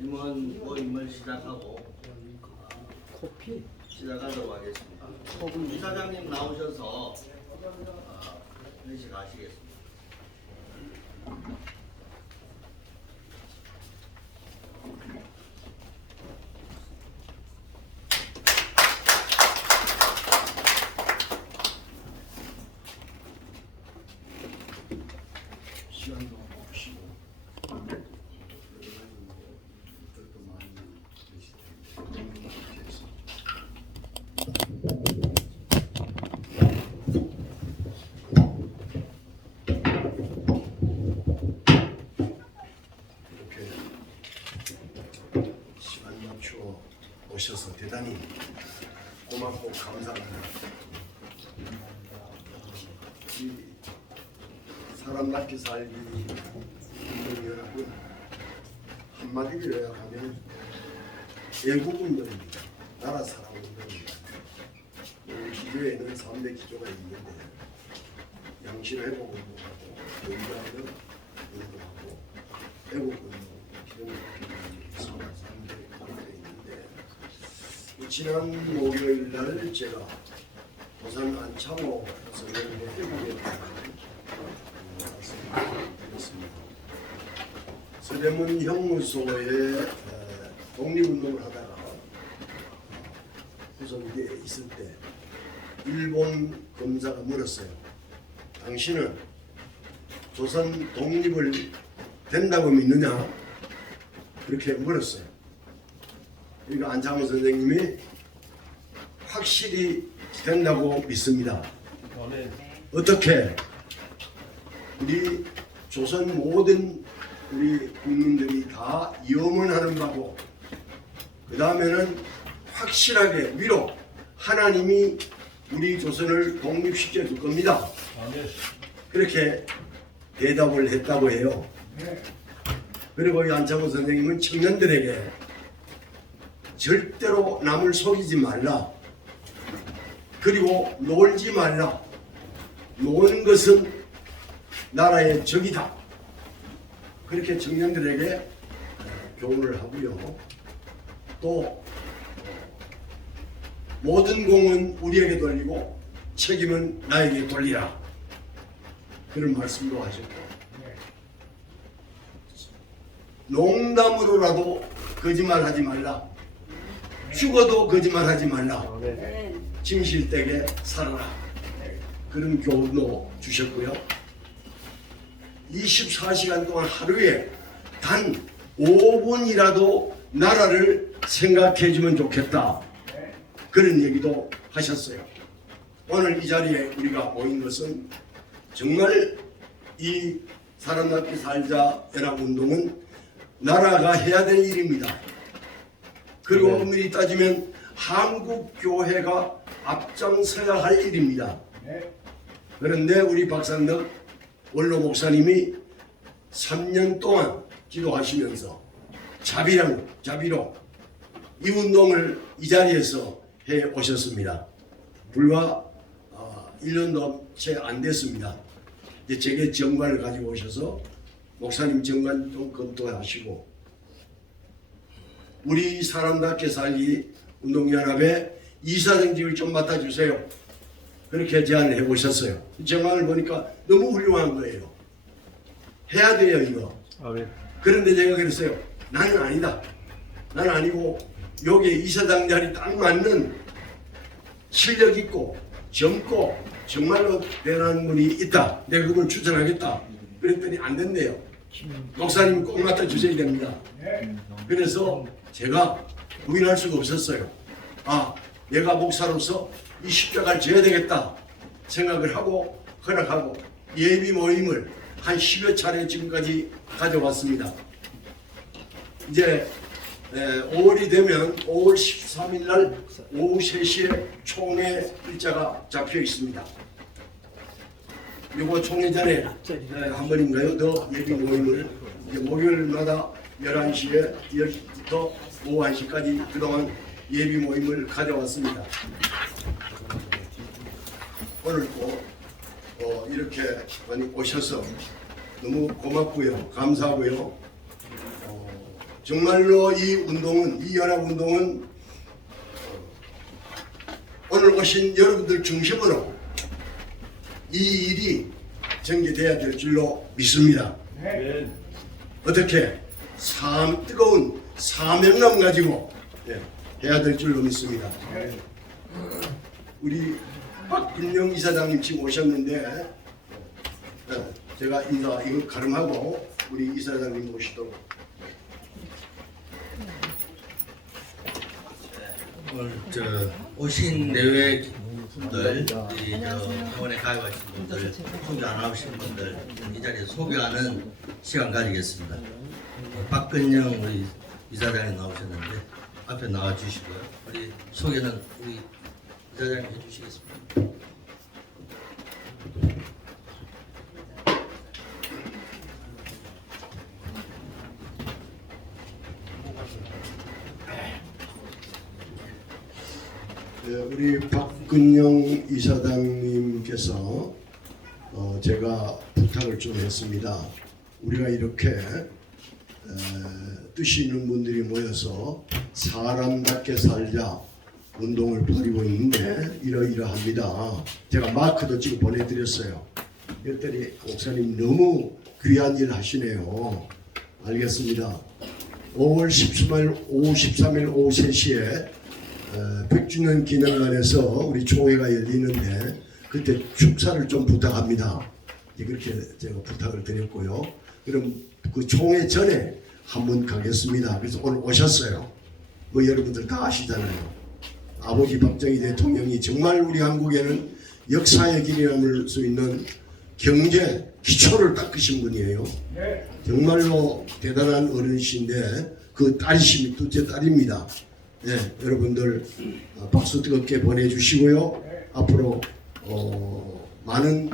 임원 모임을 시작하고 커피? 시작하도록 하겠습니다. 이사장님 나오셔서 회식하시겠습니다. 시간도 없으시고 또 많이 계실 텐데 이렇게 시간 맞추어 오셔서 대단히 고맙고 감사합니다. 이 사람답게 살기 운동연합은 한마디로 요약하면 애국운동입니다. 나라 사랑 운동입니다. 우리 기조에는 3대 기조가 있는데 양심회복 운동하고 의사는 운동하고 애국운동 이런 것들이 3대 기조가 있는데 지난 목요일 날 제가 부산 안창호에서 열린 애국에 대한 서대문 형무소에 독립운동을 하다가 구성기에 있을 때 일본 검사가 물었어요. 당신은 조선 독립을 된다고 믿느냐? 그렇게 물었어요. 그러니까 안창호 선생님이 확실히 된다고 믿습니다. 어떻게? 우리 조선 모든 우리 국민들이 다 염원하는 바고 그 다음에는 확실하게 위로 하나님이 우리 조선을 독립시켜 줄 겁니다. 그렇게 대답을 했다고 해요. 그리고 이 안창호 선생님은 청년들에게 절대로 남을 속이지 말라. 그리고 놀지 말라. 노는 것은 나라의 적이다. 그렇게 청년들에게 교훈을 하고요. 또 모든 공은 우리에게 돌리고 책임은 나에게 돌리라. 그런 말씀도 하셨고 농담으로라도 거짓말하지 말라. 죽어도 거짓말하지 말라. 진실되게 살아라. 그런 교훈도 주셨고요. 24시간 동안 하루에 단 5분이라도 나라를 생각해 주면 좋겠다. 그런 얘기도 하셨어요. 오늘 이 자리에 우리가 모인 것은 정말 이 사람답게 살자 연합운동은 나라가 해야 될 일입니다. 그리고 엄밀히 따지면 한국교회가 앞장서야 할 일입니다. 그런데 우리 박상덕 원로 목사님이 3년 동안 기도하시면서 자비로 이 운동을 이 자리에서 해 오셨습니다. 불과 1년도 채 안 됐습니다. 이제 제게 정관을 가지고 오셔서 목사님 정관 좀 검토하시고 우리 사람답게 살기 운동연합의 이사장직을 좀 맡아주세요. 그렇게 제안을 해보셨어요. 정황을 보니까 너무 훌륭한 거예요. 해야 돼요 이거. 그런데 제가 그랬어요. 나는 아니다. 나는 아니고 여기에 이사장 자리 딱 맞는 실력 있고 젊고 정말로 대단한 분이 있다. 내가 그걸 추천하겠다. 그랬더니 안 된대요. 목사님 꼭 맡아주셔야 됩니다. 그래서 제가 부인할 수가 없었어요. 아, 내가 목사로서 이 십자가를 져야 되겠다 생각을 하고 허락하고 예비 모임을 한 10여 차례 지금까지 가져왔습니다. 이제 5월이 되면 5월 13일 날 오후 3시에 총회 일자가 잡혀 있습니다. 요거 총회 전에 한 번인가요? 더 예비 모임을 이제 목요일마다 11시에 여기부터 오후 1시까지 그동안 예비 모임을 가져왔습니다. 오늘 또 이렇게 많이 오셔서 너무 고맙고요. 감사하고요. 정말로 이 운동은, 이 연합운동은 오늘 오신 여러분들 중심으로 이 일이 전개돼야 될 줄로 믿습니다. 어떻게 뜨거운 사명감 가지고 해야 될 줄로 믿습니다. 우리 박근영 이사장님 지금 오셨는데 제가 이거 가름하고 우리 이사장님 모시도록. 오늘 오신 내외 분들, 우리 병원에 가입하신 분들, 소개 안 하신 분들 이 자리에 소개하는 시간 가지겠습니다. 박근영 우리 이사장님 나오셨는데 앞에 나와 주시고요. 우리 소개는 우리 이사장님 해주시겠습니다. 우리 박근영 이사장님께서 제가 부탁을 좀 했습니다. 우리가 이렇게 뜻이 있는 분들이 모여서 사람답게 살자 운동을 벌이고 있는데 이러이러합니다. 제가 마크도 지금 보내드렸어요. 이랬더니 목사님 너무 귀한 일 하시네요. 알겠습니다. 5월 13일 오후 3시에 100주년 기념관에서 우리 총회가 열리는데 그때 축사를 좀 부탁합니다. 그렇게 제가 부탁을 드렸고요. 그럼 그 총회 전에 한번 가겠습니다. 그래서 오늘 오셨어요. 뭐 여러분들 다 아시잖아요. 아버지 박정희 대통령이 정말 우리 한국에는 역사의 길이 남을 수 있는 경제 기초를 닦으신 분이에요. 정말로 대단한 어른이신데 그 딸이십니다. 둘째 딸입니다. 네, 여러분들 박수 뜨겁게 보내주시고요. 앞으로 많은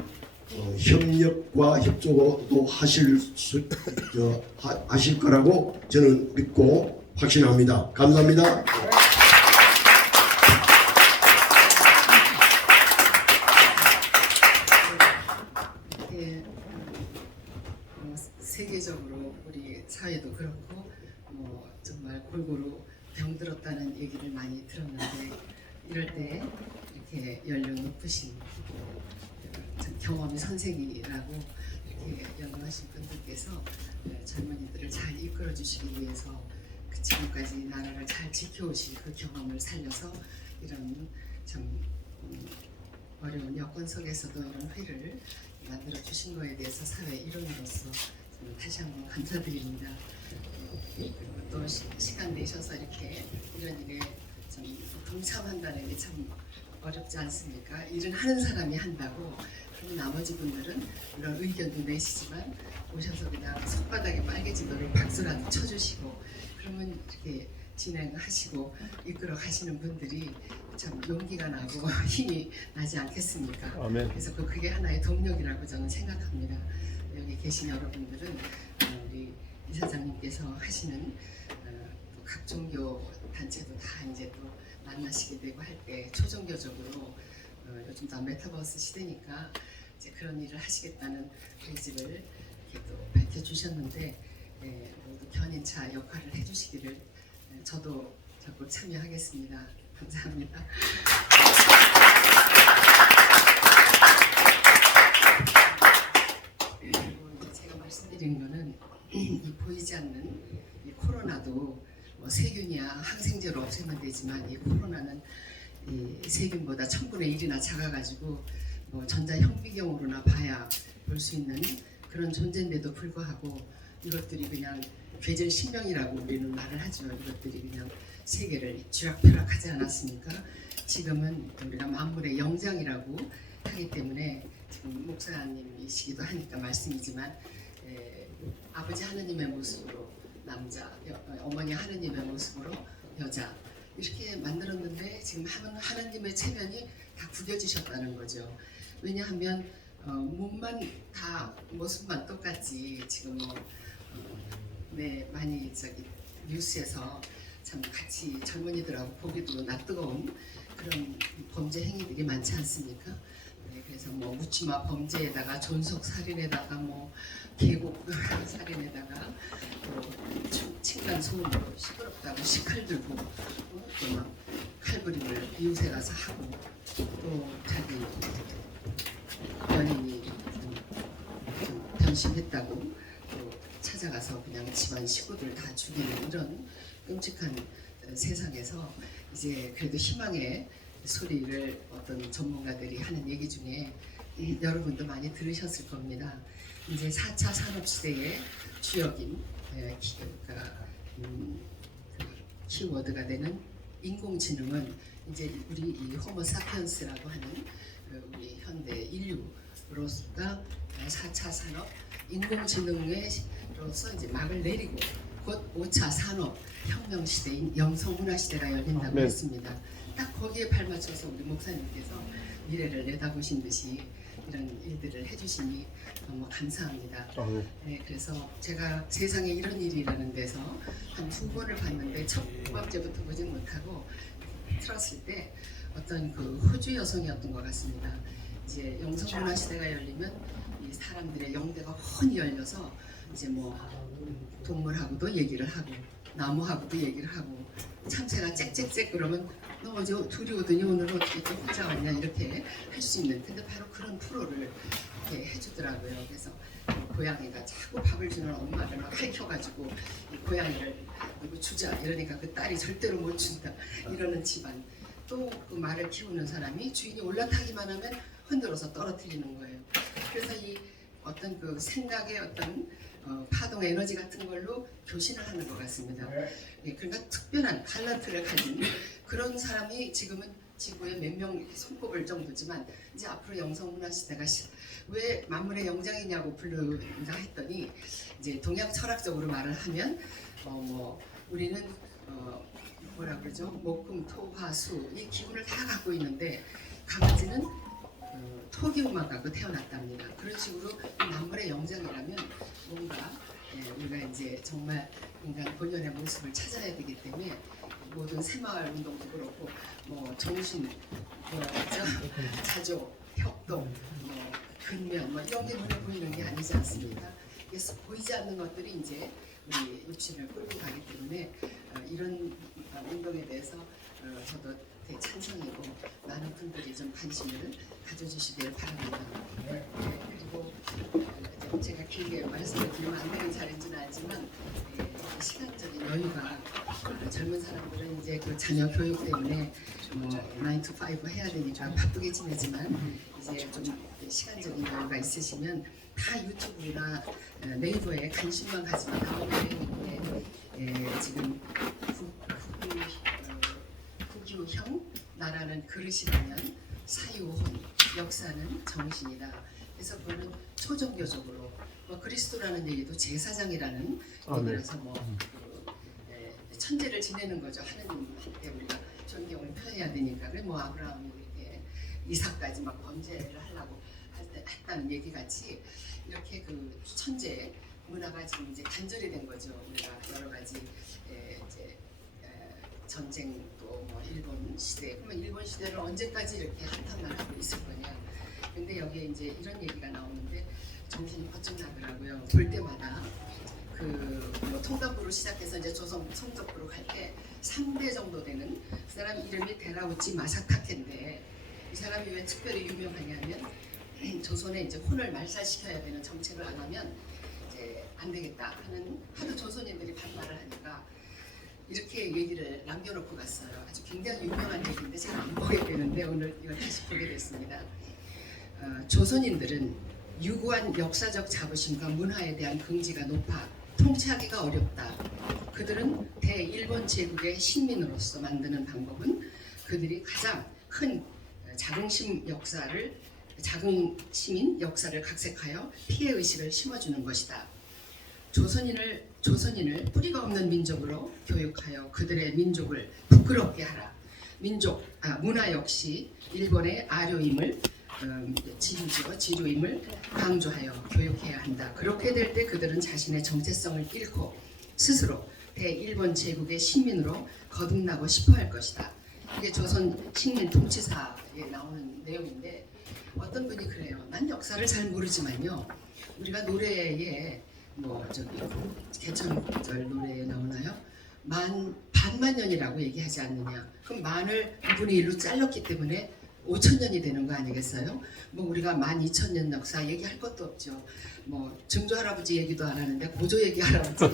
협력과 협조도 하실 거라고 저는 믿고 확신합니다. 감사합니다. 세계적으로 우리 사회도 그렇고 정말 골고루 병들었다는 얘기를 많이 들었는데 이럴 때 이렇게 연령 높으신 경험이 선생이라고 이렇게 연구하신 분들께서 젊은이들을 잘 이끌어 주시기 위해서 지금까지 나라를 잘 지켜오신 그 경험을 살려서 이런 참 어려운 여건 속에서도 이런 회를 만들어 주신 거에 대해서 사회 일원으로서 다시 한번 감사드립니다. 그리고 또 시간 내셔서 이렇게 이런 일에 좀 동참한다는 게 참 어렵지 않습니까? 일은 하는 사람이 한다고. 그리고 나머지 분들은 이런 의견도 내시지만 오셔서 그냥 손바닥에 빨개지도록 박수라도 쳐주시고 그러면 이렇게 진행하시고 이끌어 가시는 분들이 참 용기가 나고 힘이 나지 않겠습니까? 아멘. 그래서 그게 하나의 동력이라고 저는 생각합니다. 여기 계신 여러분들은 우리 이사장님께서 하시는 또 각 종교 단체도 다 이제 또 만나시게 되고 할 때 초종교적으로 요즘 다 메타버스 시대니까 이제 그런 일을 하시겠다는 의지를 이렇게 또 밝혀주셨는데 모두 견인차 역할을 해주시기를 저도 적극 참여하겠습니다. 감사합니다. 그리고 제가 말씀드린 거는 이 보이지 않는 이 코로나도 세균이야 항생제로 없애면 되지만 이 코로나는 이 세균보다 1000분의 1이나 작아가지고 전자 현미경으로나 봐야 볼 수 있는 그런 존재인데도 불구하고 이것들이 그냥 괴질 신명이라고 우리는 말을 하죠. 이것들이 그냥 세계를 쥐락펴락하지 않았습니까? 지금은 우리가 만물의 영장이라고 하기 때문에 지금 목사님이시기도 하니까 말씀이지만 아버지 하느님의 모습으로 남자, 어머니 하느님의 모습으로 여자 이렇게 만들었는데 지금 하느님의 체면이 다 구겨지셨다는 거죠. 왜냐하면 몸만 다 모습만 똑같지 지금 많이 뉴스에서 참 같이 젊은이들하고 보기도 낯뜨거운 그런 범죄 행위들이 많지 않습니까? 그래서 뭐 묻지마 범죄에다가 존속 살인에다가 뭐 계곡 살인에다가 또 층간 소음으로 시끄럽다고 식칼 들고 또 막 칼부림을 이웃에 가서 하고 또 자기 연인이 좀 변심했다고 또 찾아가서 그냥 집안 식구들 다 죽이는 이런 끔찍한 세상에서 이제 그래도 희망의 소리를 어떤 전문가들이 하는 얘기 중에 여러분도 많이 들으셨을 겁니다. 이제 4차 산업시대의 주역인 그러니까 키워드가 되는 인공지능은 이제 우리 이 호모사피언스라고 하는 우리 현대 인류로서가 4차 산업 인공지능으로서 이제 막을 내리고 곧 5차 산업 혁명 시대인 영성문화 시대가 열린다고 했습니다. 딱 거기에 발맞춰서 우리 목사님께서 미래를 내다보신 듯이 이런 일들을 해주시니 너무 감사합니다. 네, 그래서 제가 세상에 이런 일이라는 데서 한 2번을 봤는데 첫 번째부터 보진 못하고 틀었을 때 어떤 그 호주 여성이었던 것 같습니다. 이제 영성문화 시대가 열리면 이 사람들의 영대가 훤히 열려서 이제 뭐 동물하고도 얘기를 하고 나무하고도 얘기를 하고 참새가 짹짹짹 그러면 너 어제 둘이 오더니 오늘 어떻게 또 혼자 왔냐 이렇게 할 수 있는 근데 바로 그런 프로를 이렇게 해주더라고요. 그래서 고양이가 자꾸 밥을 주는 엄마를 막 핥혀가지고 이 고양이를 이거 주자 이러니까 그 딸이 절대로 못 준다 이러는 집안 또 그 말을 키우는 사람이 주인이 올라타기만 하면 흔들어서 떨어뜨리는 거예요. 그래서 이 어떤 그 생각의 어떤 파동 에너지 같은 걸로 교신을 하는 것 같습니다. 예, 그러니까 특별한 탤런트를 가진 그런 사람이 지금은 지구에 몇 명 이렇게 손꼽을 정도지만 이제 앞으로 영성문화 시대가 왜 만물의 영장이냐고 부른다 했더니 이제 동양 철학적으로 말을 하면 뭐 우리는 뭐라 그러죠? 목금토화수 이 기운을 다 갖고 있는데 강아지는 토기운만 갖고 태어났답니다. 그런 식으로 만물의 영장이라면 뭔가 우리가 이제 정말 인간 본연의 모습을 찾아야 되기 때문에 모든 새마을 운동도 그렇고 뭐 정신 뭐라 그러죠? 자조, 협동, 뭐 근면 뭐 이런 게 눈에 보이는 게 아니지 않습니까? 그래서 보이지 않는 것들이 이제 우리 육신을 끌고 가기 때문에 이런 운동에 대해서 저도 되게 찬성이고 많은 분들이 좀 관심을 가져주시길 바랍니다. 그리고 제가 길게 말씀을 드리면 안 되는 자리인지는 알지만 시간적인 여유가 젊은 사람들은 이제 그 자녀 교육 때문에 뭐 9 to 5 해야 되니까 바쁘게 지내지만 이제 좀 시간적인 여유가 있으시면 다 유튜브나 네이버에 관심만 가지면 나오게 되는데 지금 국유형 나라는 그릇이라면 사유혼 역사는 정신이다. 그래서 그거는 초종교적으로 뭐 그리스도라는 얘기도 제사장이라는 얘기라서 뭐 천재를 지내는 거죠. 하느님한테 우리가 존경을 표해야 되니까 그래 뭐 아브라함이 이렇게 이삭까지 막 범죄를 하려고 했다는 얘기 같이 이렇게 그 천재 문화가 지금 이제 단절이 된 거죠. 우리가 여러 가지 이제 전쟁도 뭐 일본 시대 그러면 일본 시대를 언제까지 이렇게 한탄만 하고 있을 거냐. 근데 여기에 이제 이런 얘기가 나오는데 정신이 번쩍 나더라고요. 볼 때마다 그뭐 통감부로 시작해서 이제 조선 성적부로 갈 때 3대 정도 되는 그 사람 이름이 데라우치 마사카케인데 이 사람이 왜 특별히 유명하냐면 조선에 이제 혼을 말살시켜야 되는 정책을 안 하면 이제 안 되겠다 하는 하도 조선인들이 반발을 하니까 이렇게 얘기를 남겨놓고 갔어요. 아주 굉장히 유명한 얘기인데 제가 안 보게 되는데 오늘 이걸 다시 보게 됐습니다. 조선인들은 유구한 역사적 자부심과 문화에 대한 긍지가 높아 통치하기가 어렵다. 그들은 대일본 제국의 식민으로서 만드는 방법은 그들이 가장 큰 자긍심인 역사를 각색하여 피해의식을 심어주는 것이다. 조선인을 뿌리가 없는 민족으로 교육하여 그들의 민족을 부끄럽게 하라. 문화 역시 일본의 아료임을 지류임을 강조하여 교육해야 한다. 그렇게 될 때 그들은 자신의 정체성을 잃고 스스로 대일본 제국의 식민으로 거듭나고 싶어할 것이다. 이게 조선 식민 통치사에 나오는 내용인데 어떤 분이 그래요. 난 역사를 잘 모르지만요. 우리가 노래에 뭐 저기 개천절 노래에 나오나요? 반만년이라고 얘기하지 않느냐. 그럼 만을 2분의 1로 잘랐기 때문에 5천년이 되는 거 아니겠어요? 뭐 우리가 12,000년 역사 얘기할 것도 없죠. 뭐 증조 할아버지 얘기도 안 하는데 고조 얘기 할아버지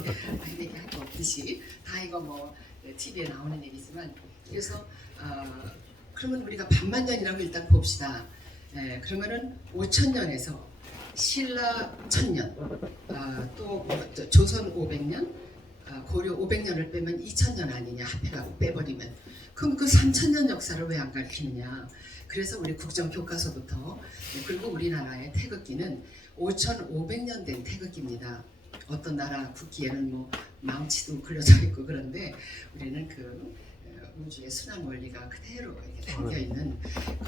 얘기할 거 없듯이 다 이거 뭐 TV에 나오는 얘기지만 그래서 그러면 우리가 반만년이라고 일단 봅시다. 그러면은 5천년에서 신라 1000년, 또 조선 500년, 고려 500년을 빼면 2000년 아니냐 합해가고 빼버리면 그럼 그 3000년 역사를 왜 안 가르치느냐. 그래서 우리 국정교과서부터 그리고 우리나라의 태극기는 5500년 된 태극기입니다. 어떤 나라 국기에는 뭐 망치도 그려져 있고 그런데 우리는 그 우주의 순환 원리가 그대로 이렇게 담겨 있는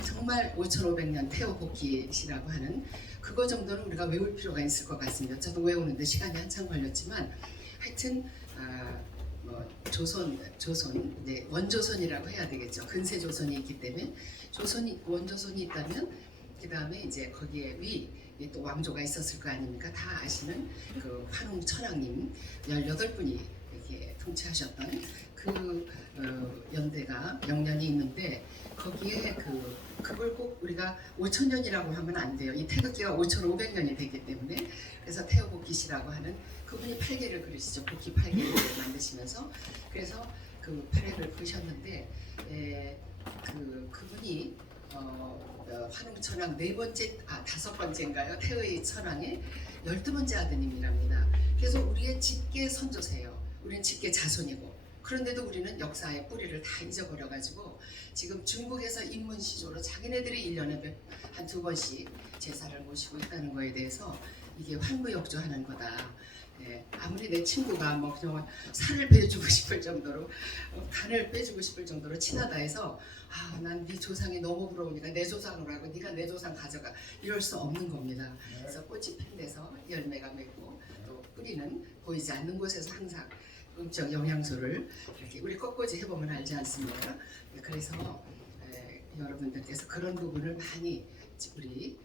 정말 5500년 태호 복귀시라고 하는 그거 정도는 우리가 외울 필요가 있을 것 같습니다. 저도 외우는데 시간이 한참 걸렸지만 하여튼 뭐 조선 이제 원조선이라고 해야 되겠죠. 근세 조선이 있기 때문에 원조선이 있다면 그 다음에 이제 거기에 또 왕조가 있었을 거 아닙니까? 다 아시는 그 환웅 천황님 18분이 이렇게 통치하셨던 그 연대가 명년이 있는데 거기에 그걸 꼭 우리가 5천년이라고 하면 안 돼요. 이 태극기가 5,500년이 되기 때문에 그래서 태호복기시라고 하는 그분이 팔계를 그리시죠. 복기 팔계를 만드시면서 그래서 그 팔계를 그리셨는데 그분이 환웅천황 5번째인가요? 태의 천황의 12번째 아드님이랍니다. 그래서 우리의 직계 선조세요. 우리는 직계 자손이고 그런데도 우리는 역사의 뿌리를 다 잊어버려가지고 지금 중국에서 인문시조로 자기네들이 1년에 한 2번씩 제사를 모시고 있다는 거에 대해서 이게 환부역조하는 거다. 아무리 내 친구가 뭐 그냥 살을 빼주고 싶을 정도로 간을 빼주고 싶을 정도로 친하다 해서 난 네 조상이 너무 부러우니까 내 조상으로 하고 네가 내 조상 가져가 이럴 수 없는 겁니다. 그래서 꽃이 핀데서 열매가 맺고 또 뿌리는 보이지 않는 곳에서 항상 음적 영양소를 이렇게 우리 꽃꽂이 해보면 알지 않습니까? 그래서 여러분들께서 그런 부분을 많이 우리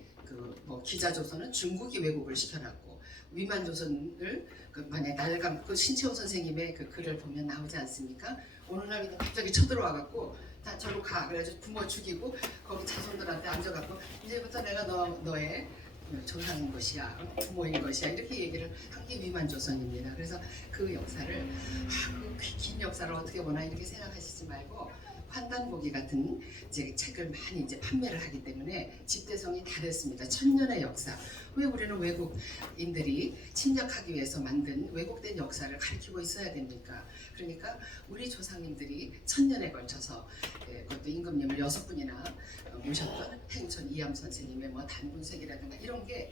뭐 기자조선은 중국이 왜곡을 시켜놨고 위만조선을 만약 날감 신채호 선생님의 그 글을 보면 나오지 않습니까? 어느 날 갑자기 쳐들어와갖고 다 저로 가 그래가지고 부모 죽이고 거기 자손들한테 앉아갖고 이제부터 내가 너의 조상인 것이야 부모인 것이야 이렇게 얘기를 한 게 위만조선입니다. 그래서 그 역사를 그 긴 역사를 어떻게 보나 이렇게 생각하시지 말고 환단보기 같은 이제 책을 많이 이제 판매를 하기 때문에 집대성이 다 됐습니다. 1000년의 역사. 왜 우리는 외국인들이 침략하기 위해서 만든 왜곡된 역사를 가르치고 있어야 됩니까? 그러니까 우리 조상님들이 1000년에 걸쳐서 그것도 임금님을 6분이나 모셨던 행천 이암 선생님의 뭐 단군색이라든가 이런 게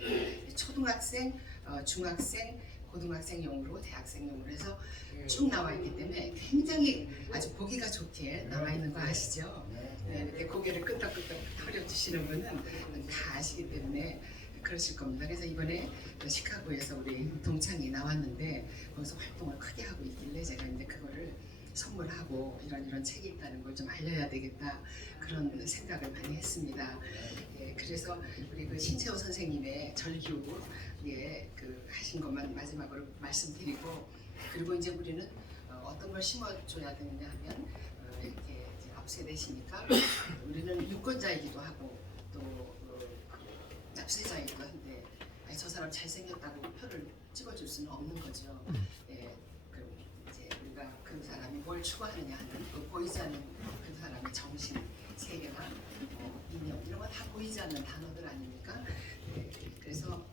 초등학생, 중학생, 고등학생용으로 대학생용으로 해서 쭉 나와 있기 때문에 굉장히 아주 보기가 좋게 나와 있는 거 아시죠? 근데 고개를 끄덕끄덕 허려주시는 분은 다 아시기 때문에 그러실 겁니다. 그래서 이번에 시카고에서 우리 동창이 나왔는데 거기서 활동을 크게 하고 있길래 제가 이제 그거를 선물하고 이런 책이 있다는 걸 좀 알려야 되겠다 그런 생각을 많이 했습니다. 그래서 우리 그 신채호 선생님의 절규에 하신 것만 마지막으로 말씀드리고 그리고 이제 우리는 어떤 걸 심어줘야 되느냐 하면 이렇게 이제 앞세대시니까 우리는 유권자이기도 하고 또 납세자이기도 한데 저 사람 잘생겼다고 표를 찍어줄 수는 없는 거죠. 이제 우리가 그 사람이 뭘 추구하느냐 하는 보이지 않는 그 사람의 정신, 세계나 이념 이런 거 다 보이지 않는 단어들 아닙니까? 그래서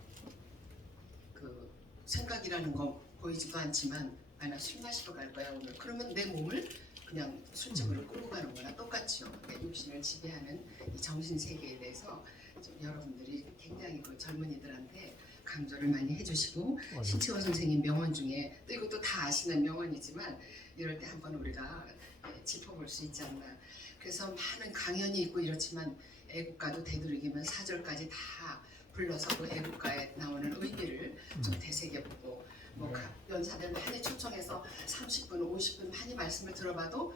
생각이라는 거 보이지도 않지만 나 술 마시러 갈 거야 오늘. 그러면 내 몸을 그냥 술집으로 끌고 가는 거나 똑같죠. 그러니까 육신을 지배하는 이 정신 세계에 대해서 좀 여러분들이 굉장히 그 젊은이들한테 강조를 많이 해주시고 신채호 선생님 명언 중에 또 이것도 다 아시는 명언이지만 이럴 때 한번 우리가 짚어볼 수 있지 않나. 그래서 많은 강연이 있고 이렇지만 애국가도 되도록이면 4절까지 다 불러서 그 애국가에 나오는 의미를 좀 되새겨보고 뭐 연사들 많이 초청해서 30분, 50분 많이 말씀을 들어봐도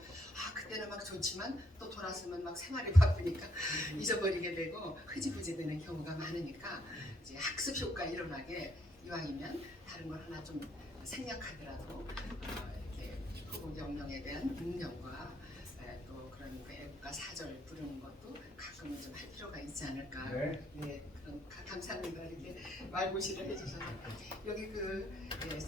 그 그때는 막 좋지만 또 돌아서면 막 생활이 바쁘니까 잊어버리게 되고 흐지부지 되는 경우가 많으니까 이제 학습 효과 일어나게 이왕이면 다른 걸 하나 좀 생략하더라도 이렇게 후국 영령에 대한 응령과 또 그런 그 애국가 사절 부르는 것도 가끔은 좀 할 필요가 있지 않을까. 네, 그런 감사합니다. 이렇게 말고시를 해주셔서 여기 그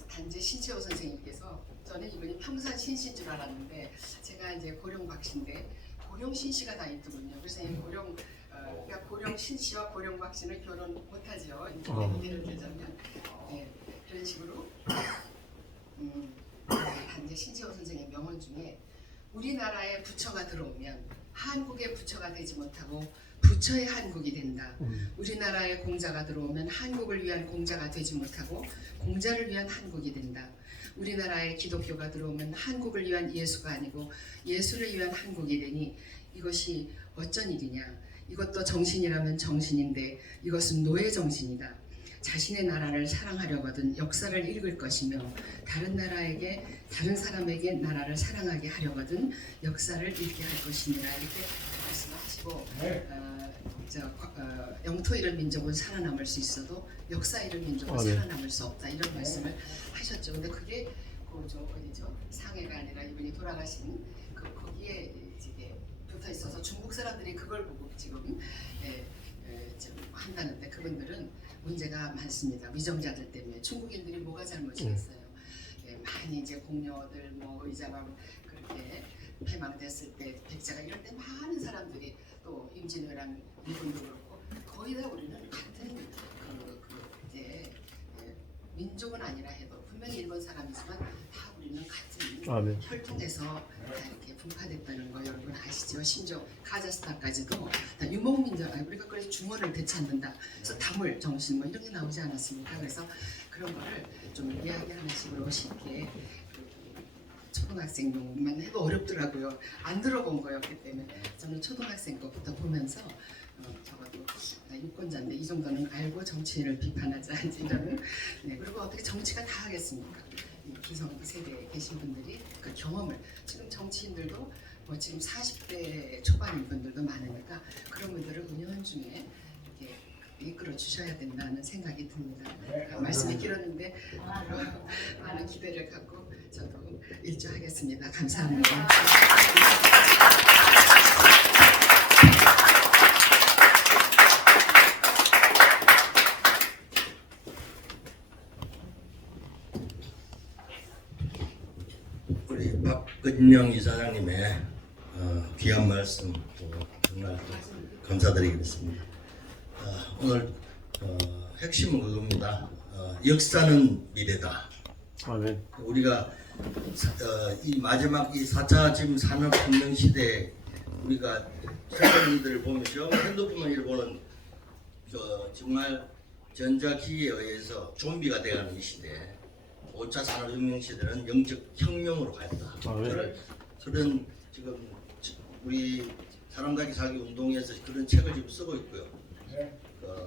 단지 신채호 선생님께서 저는 이분이 평산 신씨인 줄 알았는데 제가 이제 고령 박씨인데 고령 신씨가 다 있더군요. 그래서 이 고령 그러니까 고령 신씨와 고령 박씨는 결혼 못하죠. 이제 얘기를 들자면 그런 식으로 단지 신채호 선생님 명언 중에 우리나라에 부처가 들어오면 한국의 부처가 되지 못하고 부처의 한국이 된다. 우리나라에 공자가 들어오면 한국을 위한 공자가 되지 못하고 공자를 위한 한국이 된다. 우리나라에 기독교가 들어오면 한국을 위한 예수가 아니고 예수를 위한 한국이 되니 이것이 어쩐 일이냐. 이것도 정신이라면 정신인데 이것은 노예 정신이다. 자신의 나라를 사랑하려거든 역사를 읽을 것이며 다른 나라에게 다른 사람에게 나라를 사랑하게 하려거든 역사를 읽게 할 것이니라 이렇게 말씀하시고 영토 잃은 민족은 살아남을 수 있어도 역사 잃은 민족은 살아남을 수 없다 이런 말씀을 하셨죠. 근데 그게 어디죠? 상해가 아니라 이분이 돌아가신 거기에 이제 붙어 있어서 중국 사람들이 그걸 보고 지금 한다는데 그분들은 문제가 많습니다. 위정자들 때문에 중국인들이 뭐가 잘못이겠어요. 많이 이제 공녀들 뭐 의자가 그렇게 패망됐을 때 백제가 이럴 때 많은 사람들이 또 임진왜란 일본도 그렇고 거의 다 우리는 같은 이제 민족은 아니라 해도 분명히 일본 사람이지만 다 우리는 같은 혈통에서 다 이렇게 분파됐다는 거 여러분 아시죠? 심지어 카자흐스탄까지도 다 유목민족 우리가 그래서 중원을 되찾는다. 그래서 다물 정신 뭐 이런 게 나오지 않았습니까? 그래서 그런 거를 좀 이야기하는 식으로 쉽게 초등학생만 해도 어렵더라고요. 안 들어본 거였기 때문에 저는 초등학생 거부터 보면서 적어도 유권자인데 이 정도는 알고 정치인을 비판하자 이러는 그리고 어떻게 정치가 다 하겠습니까? 기성 세대에 계신 분들이 그 경험을 지금 정치인들도 뭐 지금 40대 초반인 분들도 많으니까 그런 분들을 은연중에 이렇게 이끌어 주셔야 된다는 생각이 듭니다. 말씀이 길었는데 많은 기대를 갖고 저도 일조하겠습니다. 감사합니다. 우리 박근영 이사장님의 귀한 말씀 정말 감사드리겠습니다. 오늘 핵심은 그겁니다. 역사는 미래다. 아멘. 우리가 이 마지막 이 4차 지금 산업혁명 시대에 우리가 최근들을 보면서 핸드폰을 보는 정말 전자기기에 의해서 좀비가 되어가는 이 시대에 5차 산업혁명 시대는 영적 혁명으로 갔다. 그런 지금 우리 사람답게 살기 운동에서 그런 책을 지금 쓰고 있고요.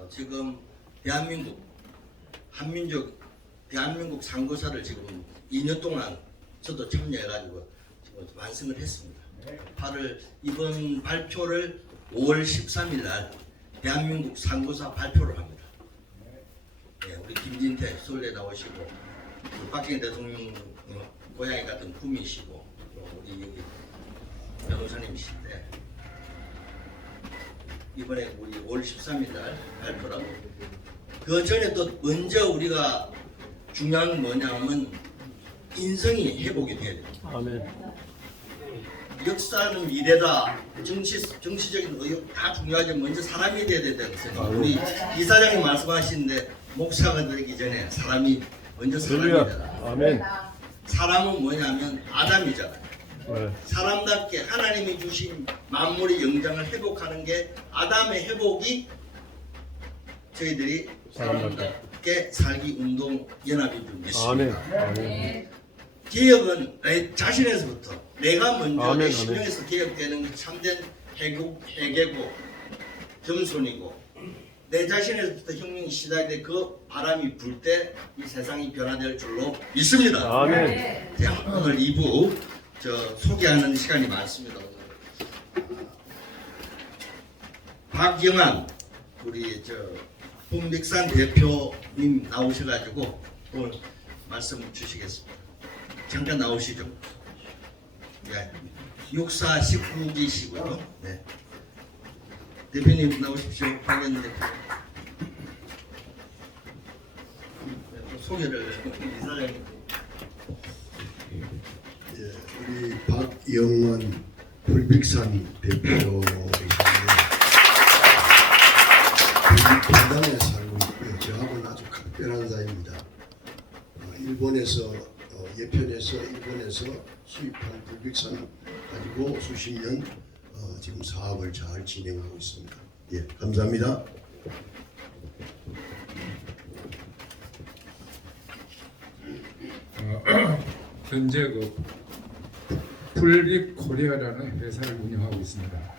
지금 대한민국 대한민국 상고사를 지금 2년 동안 저도 참여해가지고 지금 완성을 했습니다. 이번 발표를 5월 13일 날 대한민국 상고사 발표를 합니다. 우리 김진태 서울대 나오시고 박정희 대통령 고향이 같은 구미시고 우리 여기 변호사님이신데 이번에 우리 5월 13일 날 발표라고. 그 전에 또 먼저 우리가 중요한 건 뭐냐면 인성이 회복이 돼야 돼요. 아멘. 역사는 미래다. 정치적인 의욕 다 중요하지만 먼저 사람이 돼야 된다고 생각해요. 우리 이사장님 말씀하시는데 목사가 되기 전에 사람이 먼저 사람이 되라. 아멘. 사람은 뭐냐면 아담이잖아요. 사람답게 하나님이 주신 만물의 영장을 회복하는 게 아담의 회복이 저희들이 사람답게 살기 운동 연합인 줄 믿습니다. 아멘. 개혁은 내 자신에서부터 내가 먼저 아멘, 내 심령에서 개혁되는 게 참된 회개고 겸손이고 내 자신에서부터 혁명이 시작돼 그 바람이 불 때 이 세상이 변화될 줄로 믿습니다. 아멘. 오늘 2부 소개하는 시간이 많습니다. 박영환 우리 북녘산 대표님 나오셔가지고 오늘 말씀 주시겠습니다. 잠깐 나오시죠. 네. 64 19기시고요. 네. 대표님 나오십시오. 박영환 대표. 또 소개를 이사장님. 예, 우리 박영환 불빅산 대표이신데 분당에 살고 있고요. 저하고는 아주 각별한 사이입니다. 일본에서 예편에서 일본에서 수입한 불빅산 가지고 수십 년 지금 사업을 잘 진행하고 있습니다. 예, 감사합니다. 현재 풀립 코리아라는 회사를 운영하고 있습니다.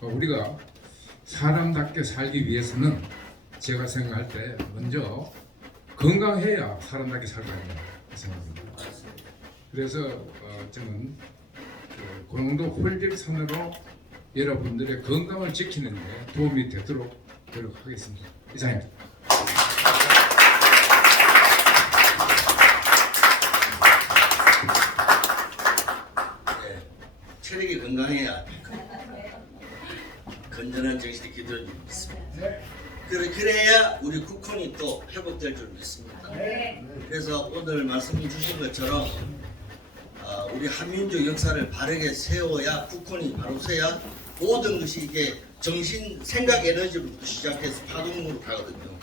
우리가 사람답게 살기 위해서는 제가 생각할 때 먼저 건강해야 사람답게 살고 있는 생각입니다. 그래서 저는 고농도 홀릭산으로 여러분들의 건강을 지키는 데 도움이 되도록 노력하겠습니다. 이상입니다. 체력이 건강해야 건전한 정신이 기도를 믿습니다. 그래야 우리 국헌이 또 회복될 줄 믿습니다. 그래서 오늘 말씀 주신 것처럼 우리 한민족 역사를 바르게 세워야 국헌이 바로 서야 모든 것이 이게 정신, 생각, 에너지로부터 시작해서 파동으로 가거든요.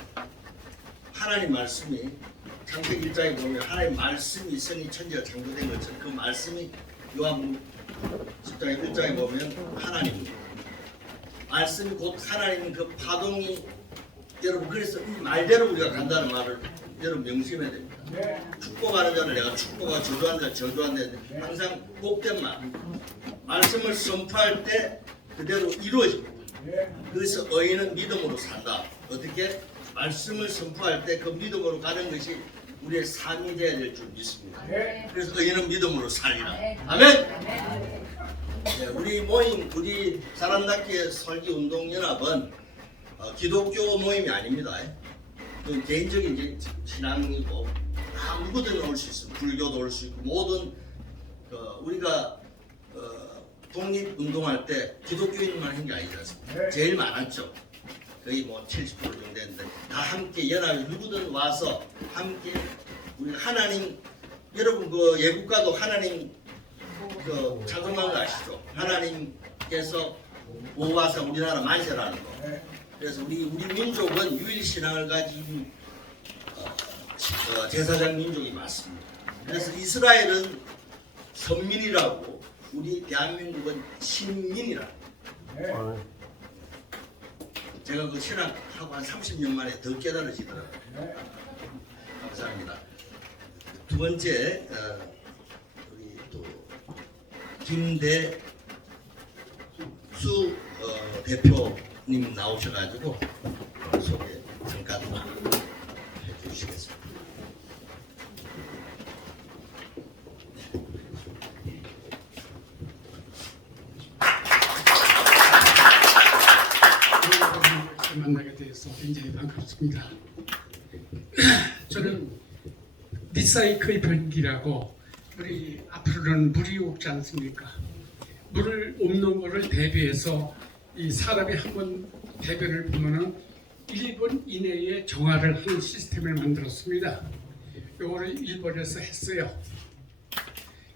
하나님 말씀이 창세기 1장에 보면 하나님 말씀이 있으니 천지가 창조된 것처럼 그 말씀이 요한 10장에 1장에 보면 하나님 말씀이 곧 하나님 그 파동이 여러분 그래서 이 말대로 우리가 간다는 말을 여러분 명심해야 됩니다. 축복하는 자는 내가 축복하고 저주하는 자는 저주한다. 항상 복된 말씀을 선포할 때 그대로 이루어집니다. 그래서 의인은 믿음으로 산다. 어떻게? 말씀을 선포할 때 그 믿음으로 가는 것이 우리의 삶이 되어야 될 줄 믿습니다. 그래서 의인은 믿음으로 살리라. 아멘. 네, 우리 모임, 우리 사람답게 살기 운동연합은 기독교 모임이 아닙니다. 개인적인 이제 신앙이고 누구든 올 수 있습니다. 불교도 올 수 있고 모든 우리가 독립 운동할 때 기독교인만 한 게 아니지 않습니까? 제일 많았죠. 거의 뭐 70% 정도 됐는데 다 함께 연합이 누구든 와서 함께 우리 하나님 여러분 그 예국가도 하나님 작동한 거 아시죠? 하나님께서 모아서 우리나라 만세라는 거. 그래서 우리 민족은 유일 신앙을 가진 제사장 민족이 맞습니다. 그래서 이스라엘은 선민이라고 우리 대한민국은 신민이라. 제가 그 신학하고 한 30년 만에 더 깨달아지더라고요. 감사합니다. 두 번째 우리 또 김대수 대표님 나오셔가지고 소개 잠깐 해주시겠습니다. 만나게 되어서 굉장히 반갑습니다. 저는 리사이클 변기라고 우리 앞으로는 물이 없지 않습니까? 물을 없는 거를 대비해서 이 사람이 한번 대변을 보면은 1분 이내에 정화를 하는 시스템을 만들었습니다. 요거를 일본에서 했어요.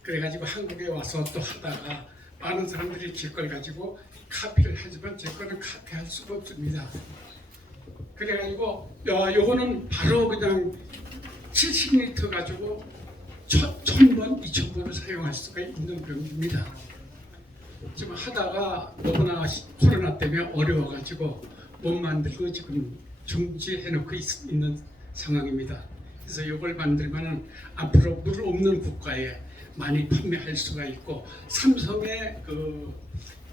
그래가지고 한국에 와서 또 하다가 많은 사람들이 제 걸 가지고 카피를 하지만 제 거는 카피할 수가 없습니다. 그래가지고 요거는 바로 그냥 70리터 가지고 1000번, 2000번을 사용할 수가 있는 병기입니다. 지금 하다가 너무나 코로나 때문에 어려워가지고 못 만들고 지금 중지해놓고 있는 상황입니다. 그래서 이걸 만들면 앞으로 물 없는 국가에 많이 판매할 수가 있고 삼성의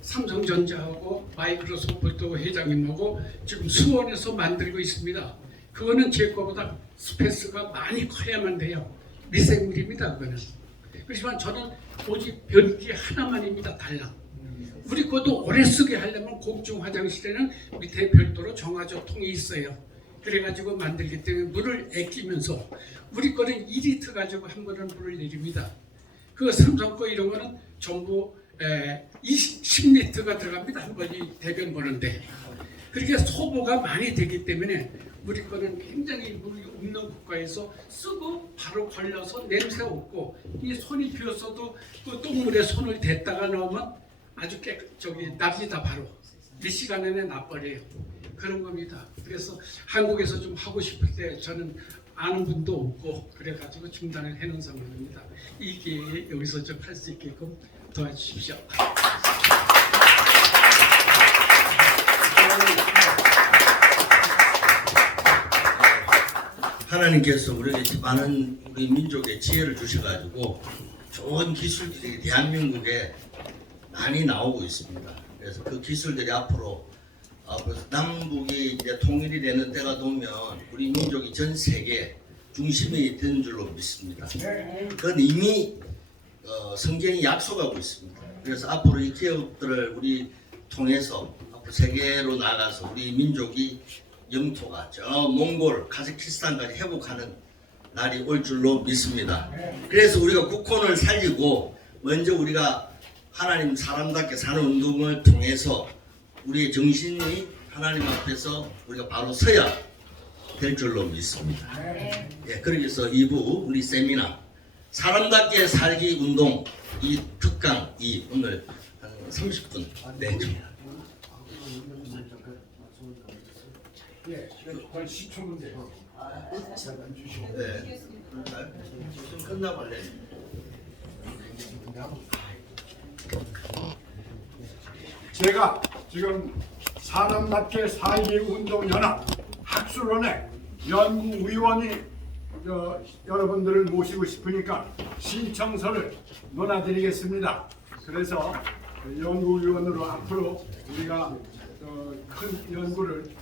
삼성전자하고 마이크로소프트 회장님하고 지금 수원에서 만들고 있습니다. 그거는 제 거보다 스페이스가 많이 커야만 돼요. 미생물입니다. 그거는. 그렇지만 저는 오직 변기 하나만입니다. 달랑. 우리 것도 오래 쓰게 하려면 공중 화장실에는 밑에 별도로 정화조 통이 있어요. 그래가지고 만들기 때문에 물을 아끼면서 우리 거는 2리터 가지고 한 번은 물을 내립니다. 그 삼성 거 이런 거는 전부 10리터가 들어갑니다. 한 번이 대변 보는데. 그렇게 소모가 많이 되기 때문에 우리 거는 굉장히 물이 없는 국가에서 쓰고 바로 걸려서 냄새 없고 이 손이 비었어도 그 똥물에 손을 댔다가 넣으면 아주 납니다. 바로 몇 시간 안에 나버려요. 그런 겁니다. 그래서 한국에서 좀 하고 싶을 때 저는 아는 분도 없고 그래가지고 중단을 해놓은 상황입니다. 이 기회에 여기서 좀 할 수 있게끔 도와주십시오. 하나님께서 우리에게 많은 우리 민족의 지혜를 주셔가지고 좋은 기술들이 대한민국에 많이 나오고 있습니다. 그래서 그 기술들이 앞으로 남북이 이제 통일이 되는 때가 되면 우리 민족이 전 세계 중심이 되는 줄로 믿습니다. 그건 이미 성경이 약속하고 있습니다. 그래서 앞으로 이 기업들을 우리 통해서 앞으로 세계로 나가서 우리 민족이 영토가 저 몽골, 카자흐스탄까지 회복하는 날이 올 줄로 믿습니다. 그래서 우리가 국혼을 살리고 먼저 우리가 하나님 사람답게 사는 운동을 통해서 우리의 정신이 하나님 앞에서 우리가 바로 서야 될 줄로 믿습니다. 예, 그래서 2부 우리 세미나 사람답게 살기 운동 이 특강 이 오늘 한 30분 내줍니다. 예, 한 10초면 돼요. 네. 좀 끝나고 할래. 제가 지금 사람답게 살기 운동연합 학술원의 연구위원이 여러분들을 모시고 싶으니까 신청서를 논하드리겠습니다. 그래서 연구위원으로 앞으로 우리가 큰 연구를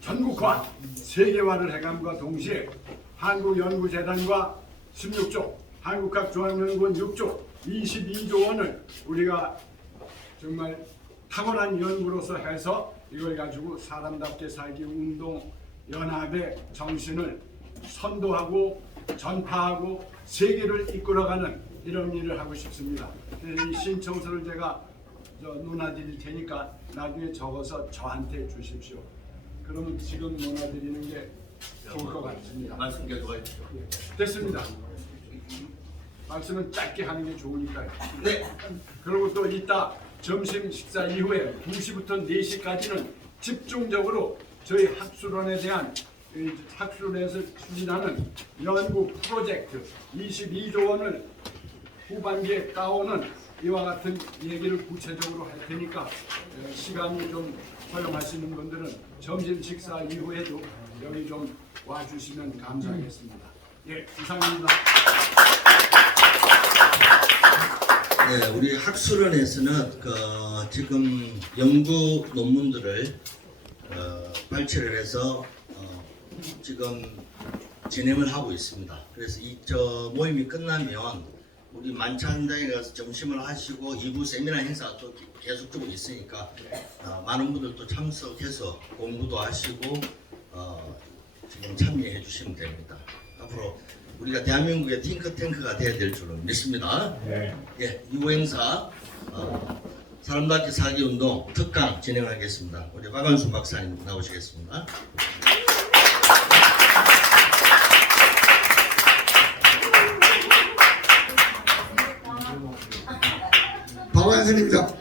전국화, 세계화를 해감과 동시에 한국연구재단과 16조, 한국학중앙연구원 6조, 22조 원을 우리가 정말 탁월한 연구로서 해서 이걸 가지고 사람답게 살기 운동 연합의 정신을 선도하고 전파하고 세계를 이끌어가는 이런 일을 하고 싶습니다. 그래서 이 신청서를 제가 논하드릴 테니까 나중에 적어서 저한테 주십시오. 그러면 지금 논하드리는 게 좋을 것 같습니다. 말씀 계속 해주시죠. 됐습니다. 말씀은 짧게 하는 게 좋으니까요. 네. 그리고 또 이따 점심 식사 이후에 2시부터 4시까지는 집중적으로 저희 학술원에 대한 학술원에서 추진하는 연구 프로젝트 22조 원을 후반기에 따오는 이와 같은 얘기를 구체적으로 할 테니까 시간이 좀 허용하시는 분들은 점심 식사 이후에도 여기 좀 와주시면 감사하겠습니다. 예, 이상입니다. 네, 우리 학술원에서는 지금 연구 논문들을 발췌를 해서 지금 진행을 하고 있습니다. 그래서 저 모임이 끝나면 우리 만찬장에 가서 점심을 하시고 2부 세미나 행사가 또 계속적으로 있으니까 많은 분들 또 참석해서 공부도 하시고 지금 참여해 주시면 됩니다. 앞으로 우리가 대한민국의 팅크탱크가 되어야 될 줄로 믿습니다. 네. 예, 이후 행사 사람답게 살기 운동 특강 진행하겠습니다. 우리 박완순 박사님 나오시겠습니다. 박완순입니다.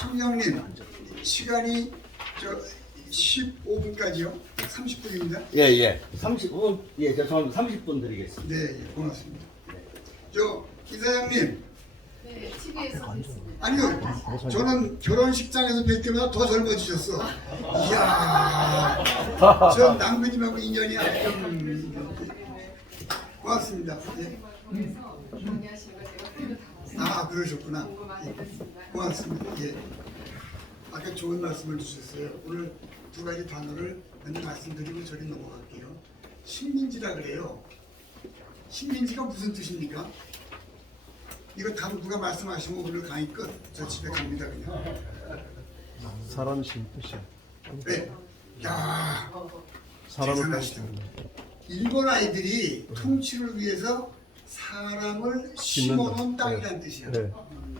총장님 시간이 15분까지요? 30분입니다. 예. 30분 죄송합니다. 30분 드리겠습니다. 네, 고맙습니다. 이사장님. 네, TV에서 뵙습니다. 아니요, 저는 결혼식장에서 뵐 때보다 더 젊어지셨어. 이야, 저 남부님하고 인연이 아주 고맙습니다. 예. 아, 그러셨구나. 고맙습니다. 예. 아까 좋은 말씀을 주셨어요. 오늘 두 가지 단어를 먼저 말씀드리고 저리 넘어갈게요. 식민지라 그래요. 식민지가 무슨 뜻입니까? 이거 다음 누가 말씀하시면 오늘 강의 끝. 저 집에 갑니다 그냥. 사람 심 뜻이야. 네. 야, 사람을 대단하시다. 일본 아이들이 통치를 위해서 사람을 심어놓은 땅이라는 뜻이야. 네.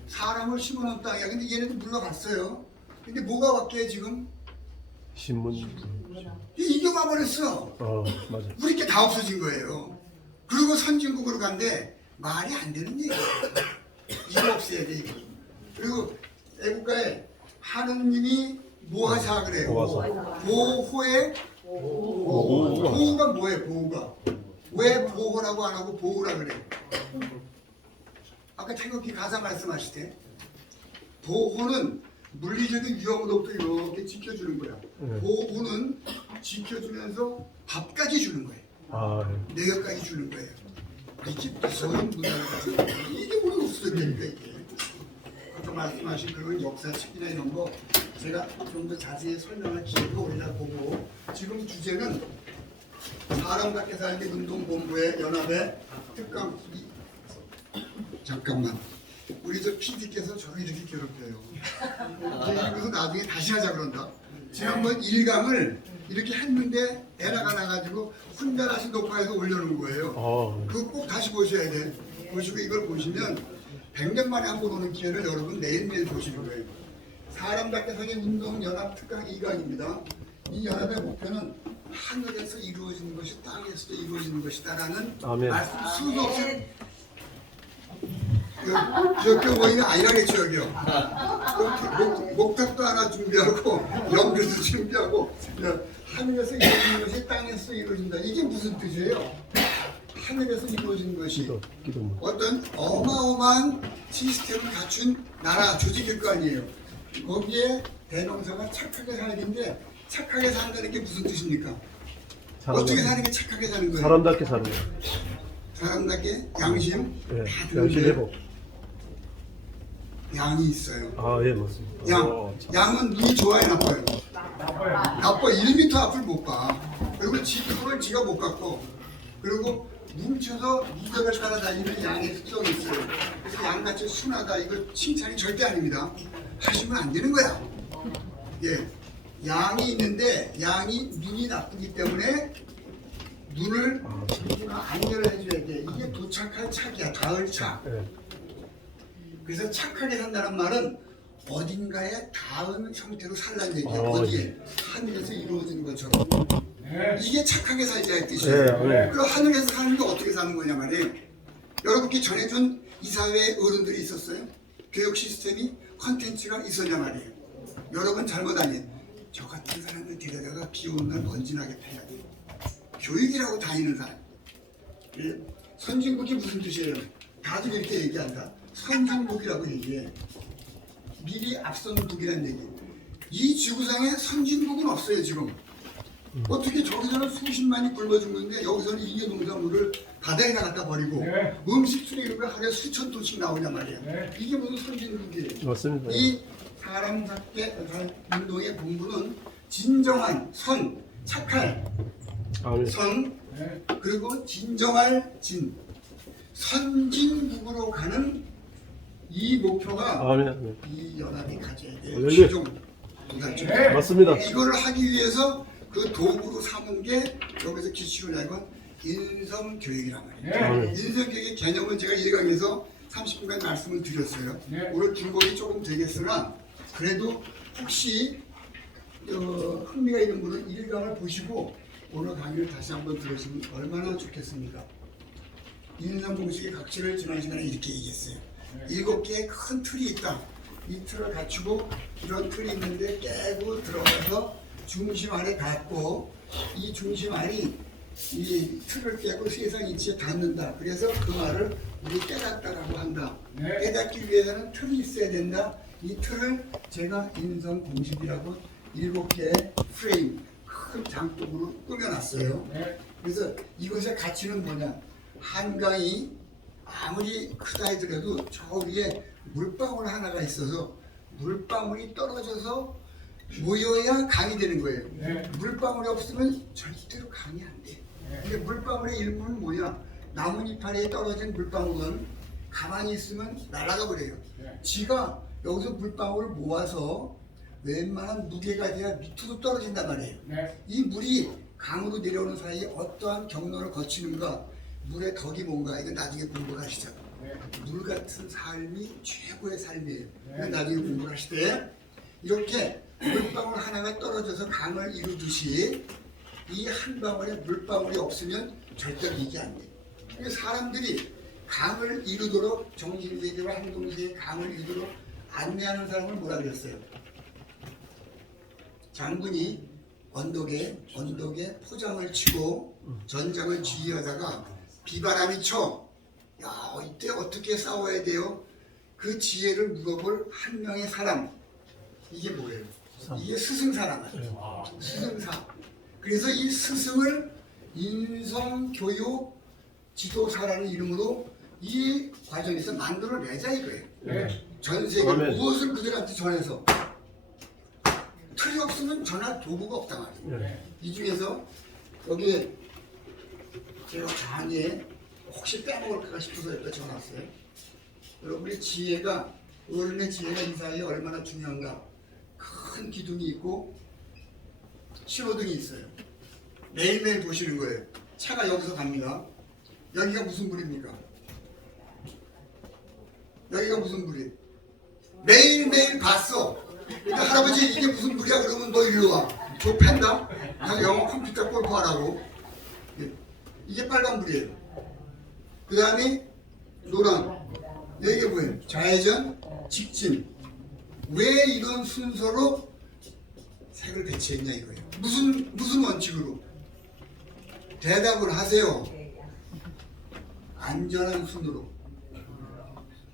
사람을 심어놓은 땅이야. 근데 얘네들 물러갔어요. 근데 뭐가 왔게 지금 신문. 이겨가 버렸어. 맞아. 우리 게 다 없어진 거예요. 그리고 선진국으로 간데 말이 안 되는 얘기예요. 이거 없애야 돼 이거. 그리고 애국가에 하느님이 뭐 하사 그래요? 보호에 보호가 뭐예요? 보호가 왜 보호라고 안 하고 보호라 그래요? 아까 태극기 가사 말씀하실 때 보호는 물리적인 위험으로부터 이렇게 지켜주는 거야. 네. 보호는 지켜주면서 밥까지 주는 거예요. 내역까지 주는 거예요. 이게 무서운 문화를 가지고 이게 뭐가 없어지니까 이게. 아까 말씀하신 그런 역사책이나 이런 거 제가 좀 더 자세히 설명할 기회가 오리라 보고 지금 주제는 사람답게 살기 운동본부의 연합의 특강 잠깐만 우리 저 PD께서 저를 이렇게 괴롭혀요. 그래서 나중에 다시 하자 그런다. 지난번 1강을 이렇게 했는데 에러가 나가지고 혼자라시 녹화해서 올려놓은 거예요. 그거 꼭 다시 보셔야 돼. 보시고 이걸 보시면 100년 만에 한 번 오는 기회를 여러분 매일매일 보시는 거예요. 사람답게 사는 운동연합 특강 2강입니다. 이 연합의 목표는 하늘에서 이루어지는 것이 땅에서도 이루어지는 것이다라는 말씀 수도 없이 저 모임이 아니라겠죠 여기요. 목탁도 하나 준비하고 연필도 준비하고 하늘에서 이루어지는 것이 땅에서 이루어진다. 이게 무슨 뜻이에요? 하늘에서 이루어지는 것이 어떤 어마어마한 시스템을 갖춘 나라 조직일 거 아니에요. 거기에 대명사가 착하게 살기인데 착하게 산다는 게 무슨 뜻입니까? 어떻게 사는 게 착하게 사는 거예요? 사람답게 사는 거예요. 사람답게 양심 네. 다 양심 드는데 회복. 양이 있어요. 예, 맞습니다. 양은 눈이 좋아요, 나빠요? 나빠. 1m 앞을 못 봐. 그리고 지표를 지가 못 갖고 그리고 뭉쳐서 무덤을 따라다니는 양의 특성이 있어요. 그래서 양같이 순하다. 이거 칭찬이 절대 아닙니다. 하시면 안 되는 거야. 예, 양이 있는데 양이 눈이 나쁘기 때문에 눈을 안내를 해줘야 돼. 이게 도착할 착이야. 가을 착. 그래서 착하게 산다는 말은 어딘가에 닿은 형태로 살라는 얘기야. 어디에? 하늘에서 이루어지는 것처럼. 이게 착하게 살자의 뜻이에요. 그럼 하늘에서 사는 게 어떻게 사는 거냐 말이에요. 여러분께 전해준 이 사회의 어른들이 있었어요? 교육 시스템이 컨텐츠가 있었냐 말이에요. 여러분 잘못 아니에요. 저 같은 사람을 데려다가 비 오는 날 먼지 나게 패야 돼요. 교육이라고 다니는 사람. 선진국이 무슨 뜻이에요? 다들 이렇게 얘기한다. 선진국이라고 얘기해. 미리 앞선 국이라는 얘기. 이 지구상에 선진국은 없어요 지금. 어떻게 저기서는 수십만이 굶어 죽는데 여기서는 잉여 농작물을 바다에 갖다 버리고 음식 수리료가 하루에 수천 톤씩 나오냐 말이야. 이게 무슨 선진국이에요. 맞습니다. 이 사람답게 운동의 본부는 진정한 선, 착할 선, 그리고 진정할 진, 선진국으로 가는 이 목표가 이 연합이 가져야 돼요. 최종 도달점. 맞습니다. 이거를 하기 위해서 그 도구로 삼은 게 여기서 기초를 내건 인성교육이란 말이에요. 인성교육의 개념은 제가 1강에서 30분간 말씀을 드렸어요. 오늘 중복이 조금 되겠으나 그래도 혹시 흥미가 있는 분은 1강을 보시고 오늘 강의를 다시 한번 들으시면 얼마나 좋겠습니까? 인성공식의 가치를 지난 시간에 이렇게 얘기했어요. 7개의 큰 틀이 있다. 이 틀을 갖추고 이런 틀이 있는데 깨고 들어가서 중심 안에 닿고 이 중심 안이 이 틀을 깨고 세상 이치에 닿는다. 그래서 그 말을 우리 깨닫다라고 한다. 깨닫기 위해서는 틀이 있어야 된다. 이 틀을 제가 인성 공식이라고 7개의 프레임 큰 장독으로 꾸며놨어요. 그래서 이것의 가치는 뭐냐? 한강이 아무리 크다 하더라도 저 위에 물방울 하나가 있어서 물방울이 떨어져서 모여야 강이 되는 거예요. 물방울이 없으면 절대로 강이 안 돼. 근데 물방울의 일부는 뭐냐? 나뭇잎아래에 떨어진 물방울은 가만히 있으면 날아가 버려요. 지가 여기서 물방울을 모아서 웬만한 무게가 돼야 밑으로 떨어진단 말이에요. 이 물이 강으로 내려오는 사이에 어떠한 경로를 거치는가, 물의 덕이 뭔가, 이건 나중에 공부를 하시죠. 물 같은 삶이 최고의 삶이에요. 이건 나중에 공부를 하실 때 이렇게 물방울 하나가 떨어져서 강을 이루듯이 이 한 방울에 물방울이 없으면 절대로 이게 안 돼요. 그러니까 사람들이 강을 이루도록, 정신세계와 행동세계 강을 이루도록 안내하는 사람을 뭐라 그랬어요? 장군이 언덕에 포장을 치고 전장을 지휘하다가 비바람이 쳐. 야, 이때 어떻게 싸워야 돼요? 그 지혜를 물어볼 한 명의 사람. 이게 뭐예요? 이게 스승사라고요. 스승사. 그래서 이 스승을 인성교육 지도사라는 이름으로 이 과정에서 만들어내자 이거예요. 전 세계 무엇을 그들한테 전해서 틀이 없으면 전할 도구가 없단 말이에요. 이 중에서 여기 제가 강의에 혹시 빼먹을까 싶어서 여기다 적어놨어요. 여러분의 지혜가, 어른의 지혜가 이 사이에 얼마나 중요한가. 큰 기둥이 있고 신호등이 있어요. 매일매일 보시는 거예요. 차가 여기서 갑니다. 여기가 무슨 불입니까? 여기가 무슨 불이? 매일매일 봤어. 그러니까 할아버지 이게 무슨 불이야? 그러면 너 일로 와. 저 팬다? 가서 영어 컴퓨터 골프하라고. 이게 빨간 불이에요. 그 다음에 노란. 여기가 뭐예요? 좌회전, 직진. 왜 이런 순서로 색을 배치했냐 이거예요. 무슨 원칙으로? 대답을 하세요. 안전한 순으로,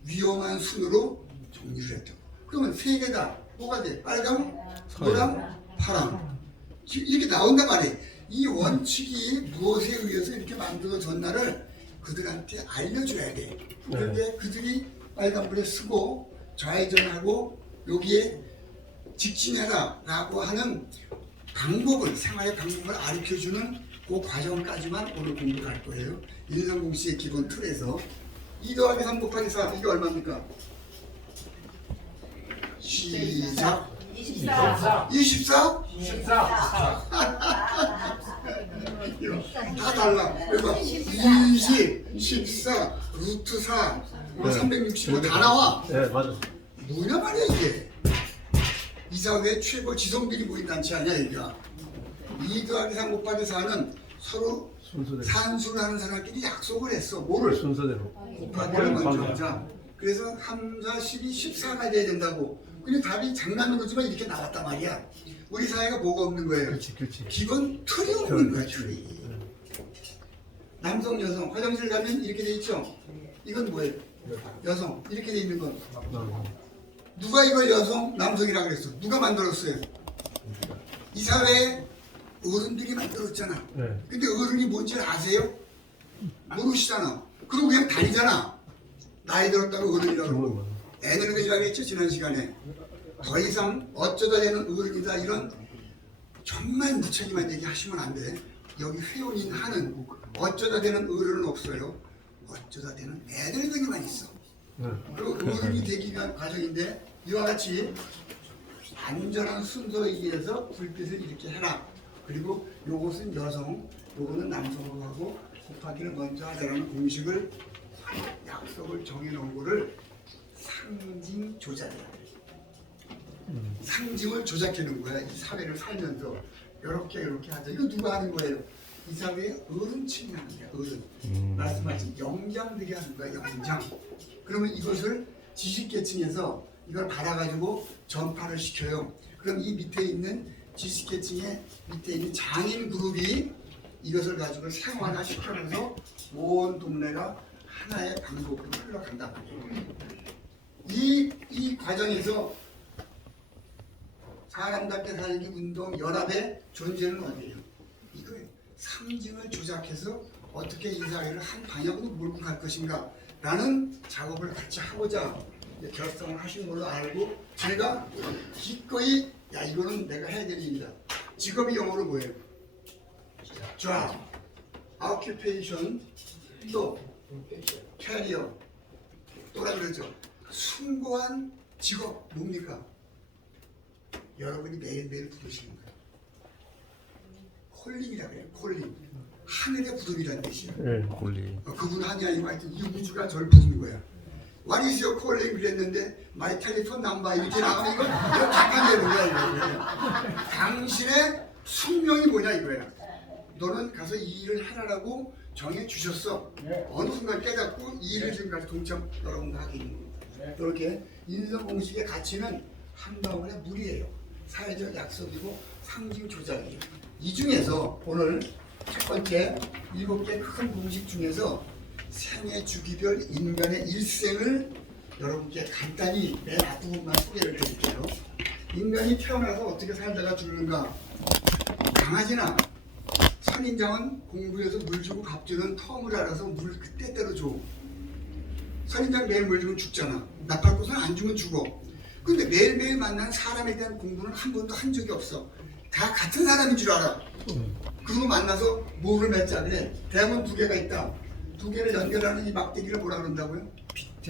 위험한 순으로 정리를 했다고. 그러면 세 개다. 뭐가 돼? 빨강, 노랑, 파랑. 이렇게 나온단 말이에요. 이 원칙이 무엇에 의해서 이렇게 만들어졌나를 그들한테 알려줘야 돼. 그런데 그들이 빨간불에 쓰고 좌회전하고 여기에 직진해라 라고 하는 방법을, 생활의 방법을 가르쳐주는 그 과정까지만 오늘 공부를 할 거예요. 인성공식의 기본 틀에서 2 더하기 3 곱하기 4 이게 얼마입니까? 시작. 24? 다 달라. 그러니까 20, 14, 루트 4, 365 다 나와. 네, 맞아. 뭐냐 말이야 이게. 이 사회의 최고 지성들이 모인 단체 아니야 이게. 2 더하기 3 곱하기 4는 서로 순서대로. 산수를 하는 사람끼리 약속을 했어. 뭐를? 순서대로. 곱하기를 먼저 하자. 그래서 3, 4, 12, 14가 돼야 된다고. 근데 답이 장난으로지만 이렇게 나왔단 말이야. 우리 사회가 뭐가 없는 거예요? 그렇지. 기본 틀이 없는 거야, 틀이. 남성, 여성, 화장실 가면 이렇게 돼 있죠? 이건 뭐예요? 여성, 이렇게 돼 있는 건. 누가 이걸 여성, 남성이라고 그랬어? 누가 만들었어요? 이 사회에 어른들이 만들었잖아. 네. 근데 어른이 뭔지 아세요? 모르시잖아. 그리고 그냥 다니잖아. 나이 들었다고 어른이라고 그러고. 애늙은이라고 했죠, 지난 시간에. 더 이상 어쩌다 되는 어른이다 이런 정말 무책임한 얘기 하시면 안 돼. 여기 회원인 하는 어쩌다 되는 어른은 없어요. 어쩌다 되는 애늙은이만 있어. 그리고 어른이 되기 위한 과정인데 이와 같이 안전한 순서에 의해서 불빛을 이렇게 해라. 그리고 요것은 여성, 요거는 남성으로 하고 곱하기를 먼저 하자라는 공식을 약속을 정해놓은 거를 상징 조작이야. 상징을 조작해 놓은 거야. 이 사회를 살면서 이렇게 하자. 이거 누가 하는 거예요? 이 사회의 어른층이 하는 거야. 어른. 말씀하신 영장들이 하는 거야. 영장. 그러면 이것을 지식계층에서 이걸 받아가지고 전파를 시켜요. 그럼 이 밑에 있는 지식계층의 밑에 있는 장인 그룹이 이것을 가지고 생활화 시켜면서 온 동네가 하나의 방법으로 흘러간단 말이에요. 이 과정에서 사람답게 살기 운동 연합의 존재는 어디예요? 이거예요. 상징을 조작해서 어떻게 이 사회를 한 방향으로 몰고 갈 것인가 라는 작업을 같이 하고자 결성을 하신 걸로 알고 제가 기꺼이 야 이거는 내가 해야 될 일이다. 직업이 영어로 뭐예요? job. occupation, 또 캐리어, 또라 그러죠. 숭고한 직업 뭡니까? 여러분이 매일매일 부르시는 거예요. 콜링이라고 해요. 콜링. 하늘의 부름이라는 뜻이에요. 예, 콜링. 그분 한이 아니고 하여튼 이 우주가 저를 부르는 거야. What is your calling? 그랬는데 my telephone number 이렇게 나오면 이거 답한되는 거야 이거. 당신의 숙명이 뭐냐 이거야. 너는 가서 이 일을 하라고 정해 주셨어. 어느 순간 깨닫고 이 일을 지금까지 동참 여러분과 하게 되는 겁니다. 이렇게 인성 공식의 가치는 한 방울의 물이에요. 사회적 약속이고 상징 조작이에요. 이 중에서 오늘 첫 번째 7개 큰 공식 중에서 생애 주기별 인간의 일생을 여러분께 간단히 맨 앞부분만 소개를 드릴게요. 인간이 태어나서 어떻게 살다가 죽는가? 강아지나 선인장은 공부해서 물 주고 밥 주는 텀을 알아서 물 그때대로 줘. 선인장 매일 물 주면 죽잖아. 나팔꽃은 안 주면 죽어. 근데 매일매일 만나는 사람에 대한 공부는 한 번도 한 적이 없어. 다 같은 사람인 줄 알아. 그리고 만나서 뭐를 맺자 그래. 대학은 2개가 있다. 2개를 연결하는 이 막대기를 뭐라 그런다고요?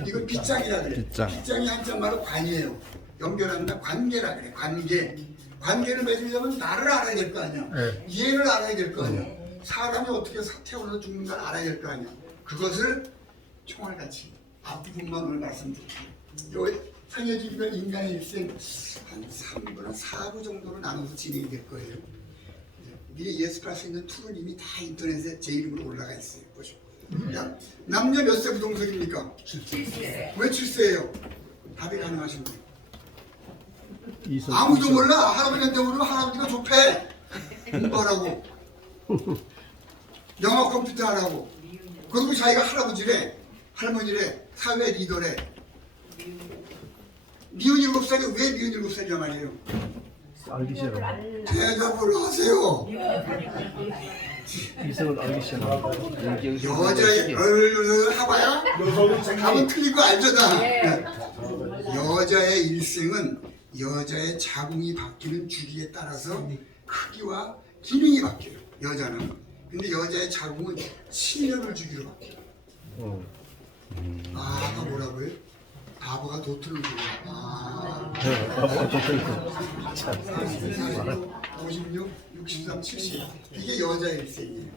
이거 빗장이라 그래. 빗장이 한자말로 관이에요. 연결한다 관계라 그래. 관계를 맺으려면 나를 알아야 될 거 아니야. 얘를 알아야 될 거 아니야. 사람이 어떻게 태어나서 죽는가를 알아야 될 거 아니야. 그것을 총알같이 앞부분만 오늘 말씀드릴게요. 상해주기별 인간의 일생 한 3부나 4부 정도로 나눠서 진행이 될 거예요. 미리 예습할 수 있는 툴은 이미 다 인터넷에 제 이름으로 올라가 있어요. 보시고. 남녀 몇 세 부동석입니까? 7세. 왜 7세예요? 답이 가능하신 거예요. 아무도 몰라. 할아버지한테 물으면 할아버지가 좁해. 공부하라고. 영어 컴퓨터 하라고. 그리고 자기가 할아버지래. 할머니래. 사회 리더래. 미운 7살이 왜 미운 7살이란 말이에요? 알기 싫어. 대답을 하세요. 이성을 알기 싫어. 여자의 하봐야 답은 틀린 거 알죠 다. 여자의 일생은 여자의 자궁이 바뀌는 주기에 따라서 크기와 기능이 바뀌어요. 여자는. 근데 여자의 자궁은 7년을 주기로 바뀌어요. 아까 뭐라고요? 바보가 도트는 거야. 바보가 도트는 거. 56, 63, 70. 이게 여자의 일생이에요.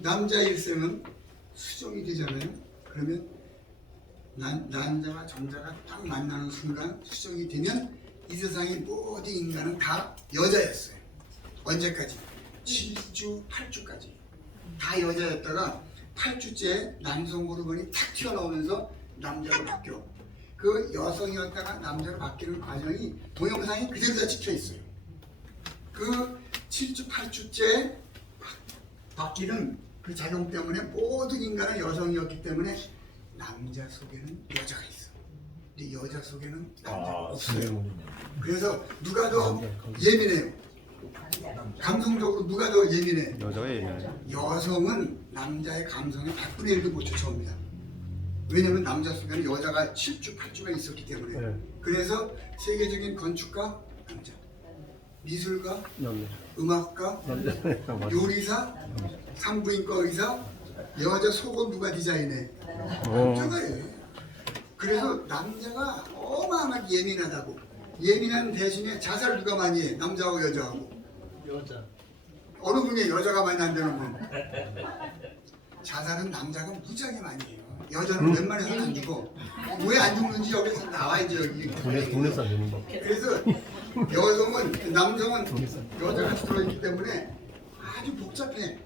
남자의 일생은 수정이 되잖아요. 그러면 남자와 정자가 딱 만나는 순간 수정이 되면 이 세상의 모든 인간은 다 여자였어요. 언제까지? 7주, 8주까지. 다 여자였다가 8주째 남성 호르몬이 탁 튀어나오면서 남자로 바뀌어. 그 여성이었다가 남자로 바뀌는 과정이 동영상이 그대로 다 찍혀 있어요. 그 7주, 8주째 바뀌는 그 작용 때문에 모든 인간은 여성이었기 때문에 남자 속에는 여자가 있어. 근데 여자 속에는 남자가 없어요. 그래서 누가 더 예민해요? 감성적으로 누가 더 예민해? 여자가 예민해. 여성은 남자의 감성의 100분의 1도 못 쫓아옵니다. 왜냐면 남자 속에는 여자가 7주, 8주가 있었기 때문에. 그래서 세계적인 건축가 남자, 미술가, 음악가, 요리사, 산부인과 의사, 여자 속옷 누가 디자인해? 남자가 해. 그래서 남자가 어마어마하게 예민하다고. 예민한 대신에 자살 누가 많이 해? 남자하고 여자하고. 여자. 어느 분이 여자가 많이 한다는 분? 자살은 남자가 무지하게 많이 해요. 여자는 웬만해서는 안 죽어. 왜 안 죽는지 여기서 나와야지 여기. 돈에서 안 되는 거. 그래서 여성은 남성은 여자가 들어있기 때문에 아주 복잡해.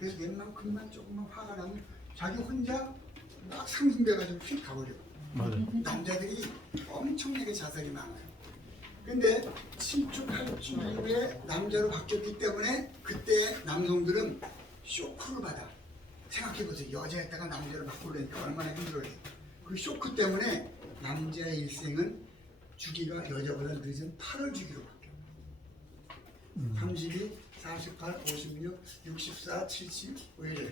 그래서 웬만큼만 조금만 화가 나면 자기 혼자 막 상승돼가지고 휙 가버려. 맞아. 남자들이 엄청나게 자살이 많아요. 근데 7주, 8주 이후에 남자로 바뀌었기 때문에 그때 남성들은 쇼크를 받아. 생각해보세요. 여자였다가 남자로 바꾸려니까 얼마나 힘들어요. 그 쇼크 때문에 남자의 일생은 주기가 여자보다 늦은 8월 주기로 바뀌어요. 32, 48, 56, 64, 70, 왜 이래요?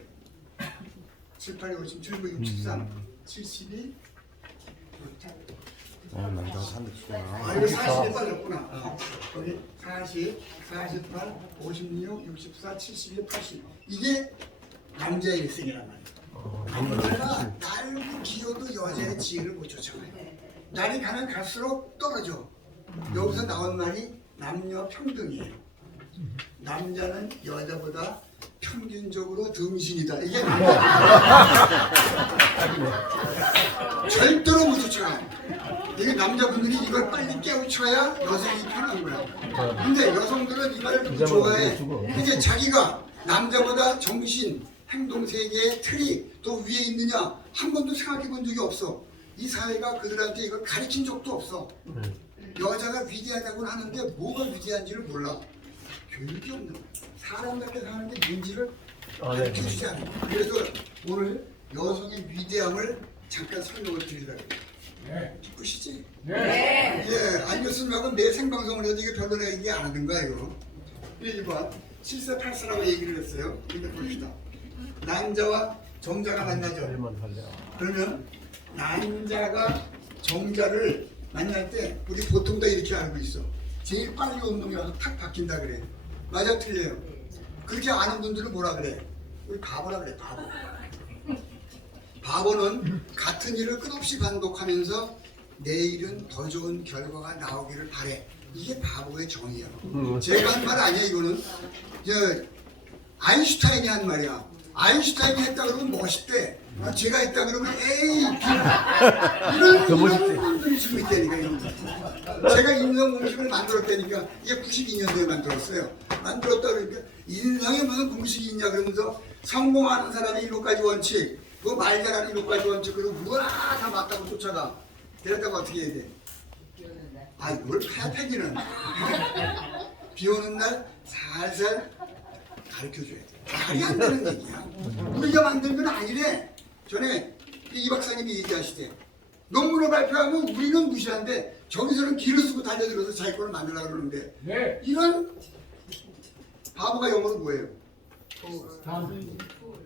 7, 8, 50, 79, 63, 72. 남자가 산대 주구나. 아, 이거 40에 빠졌구나. 거기 40, 48, 56, 64, 72, 80. 이게 남자의 일생이란 말이에요. 남자가 날고 기어도 여자의 지혜를 못 쫓아가요. 날이 가면 갈수록 떨어져. 여기서 나온 말이 남녀 평등이에요. 남자는 여자보다 평균적으로 등신이다. 이게 절대로 못 쫓아가요. 이게 남자분들이 이걸 빨리 깨우쳐야 여성이 편한 거야. 근데 여성들은 이걸 좋아해. 이제 자기가 남자보다 정신, 행동 세계의 틀이 더 위에 있느냐 한 번도 생각해 본 적이 없어. 이 사회가 그들한테 이걸 가르친 적도 없어. 여자가 위대하다고는 하는데 뭐가 위대한지를 몰라. 교육이 없는 거야. 사람답게 사는데 뭔지를 가르쳐주지 않아요. 그래서 오늘 여성의 위대함을 잠깐 설명을 드리려고 해요. 기쁘시지? 네. 예, 아니었으면 내 생방송을 해도 이게 별로 내가 얘기 안 하는 거야, 이거. 1번, 7세 8세라고 얘기를 했어요. 근데 봅시다. 남자와 정자가 만나죠. 그러면 남자가 정자를 만날 때 우리 보통 다 이렇게 알고 있어. 제일 빨리 운동이 와서 탁 바뀐다 그래. 맞아, 틀려요? 그렇게 아는 분들은 뭐라 그래? 우리 바보라 그래, 바보. 바보는 같은 일을 끝없이 반복하면서 내일은 더 좋은 결과가 나오기를 바래. 이게 바보의 정의야. 제가 한 말 아니야, 이거는. 아인슈타인이 한 말이야. 아인슈타인이 했다 그러면 멋있대. 제가 했다 그러면 에이 이런 분들이 지금 있다니까. 이런 분들. 제가 인성 공식을 만들었다니까. 이게 92년도에 만들었어요. 만들었다 그러니까 인성에 무슨 공식이 있냐 그러면서 성공하는 사람의 7가지 원칙, 그 말 잘하는 7가지 원칙, 그리고 우와 다 맞다고 쫓아가. 그랬다고 어떻게 해야 돼? 아, 이걸 패기는 비 오는 날 살살 가르쳐줘야 돼. 말이 안 되는 얘기야. 우리가 만든 건 아니래. 전에 이 박사님이 얘기하시대. 논문을 발표하면 우리는 무시한데 저기서는 기를 쓰고 달려들어서 자기 거를 만들려고 그러는데 네. 이런 바보가 영어로 뭐예요?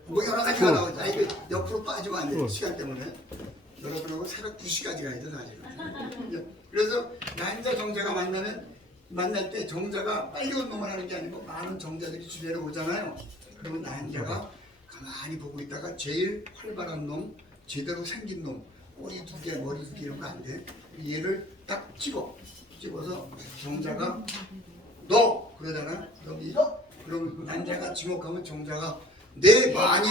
뭐 여러 가지가 나오지. 아, 이거 옆으로 빠지면 안 돼. 시간 때문에. 여러분하고 새벽 2시까지 가야 돼, 사실. 그래서 남자 정자가 만날 때 정자가 빨리 운동을 하는 게 아니고 많은 정자들이 주변에 오잖아요. 그러면 남자가 가만히 보고 있다가 제일 활발한 놈, 제대로 생긴 놈, 꼬리 2개, 머리 2개 이런 거 안 돼. 얘를 딱 집어서 정자가 너! 그러잖아. 너 믿어? 그럼 남자가 지목하면 정자가 네 많이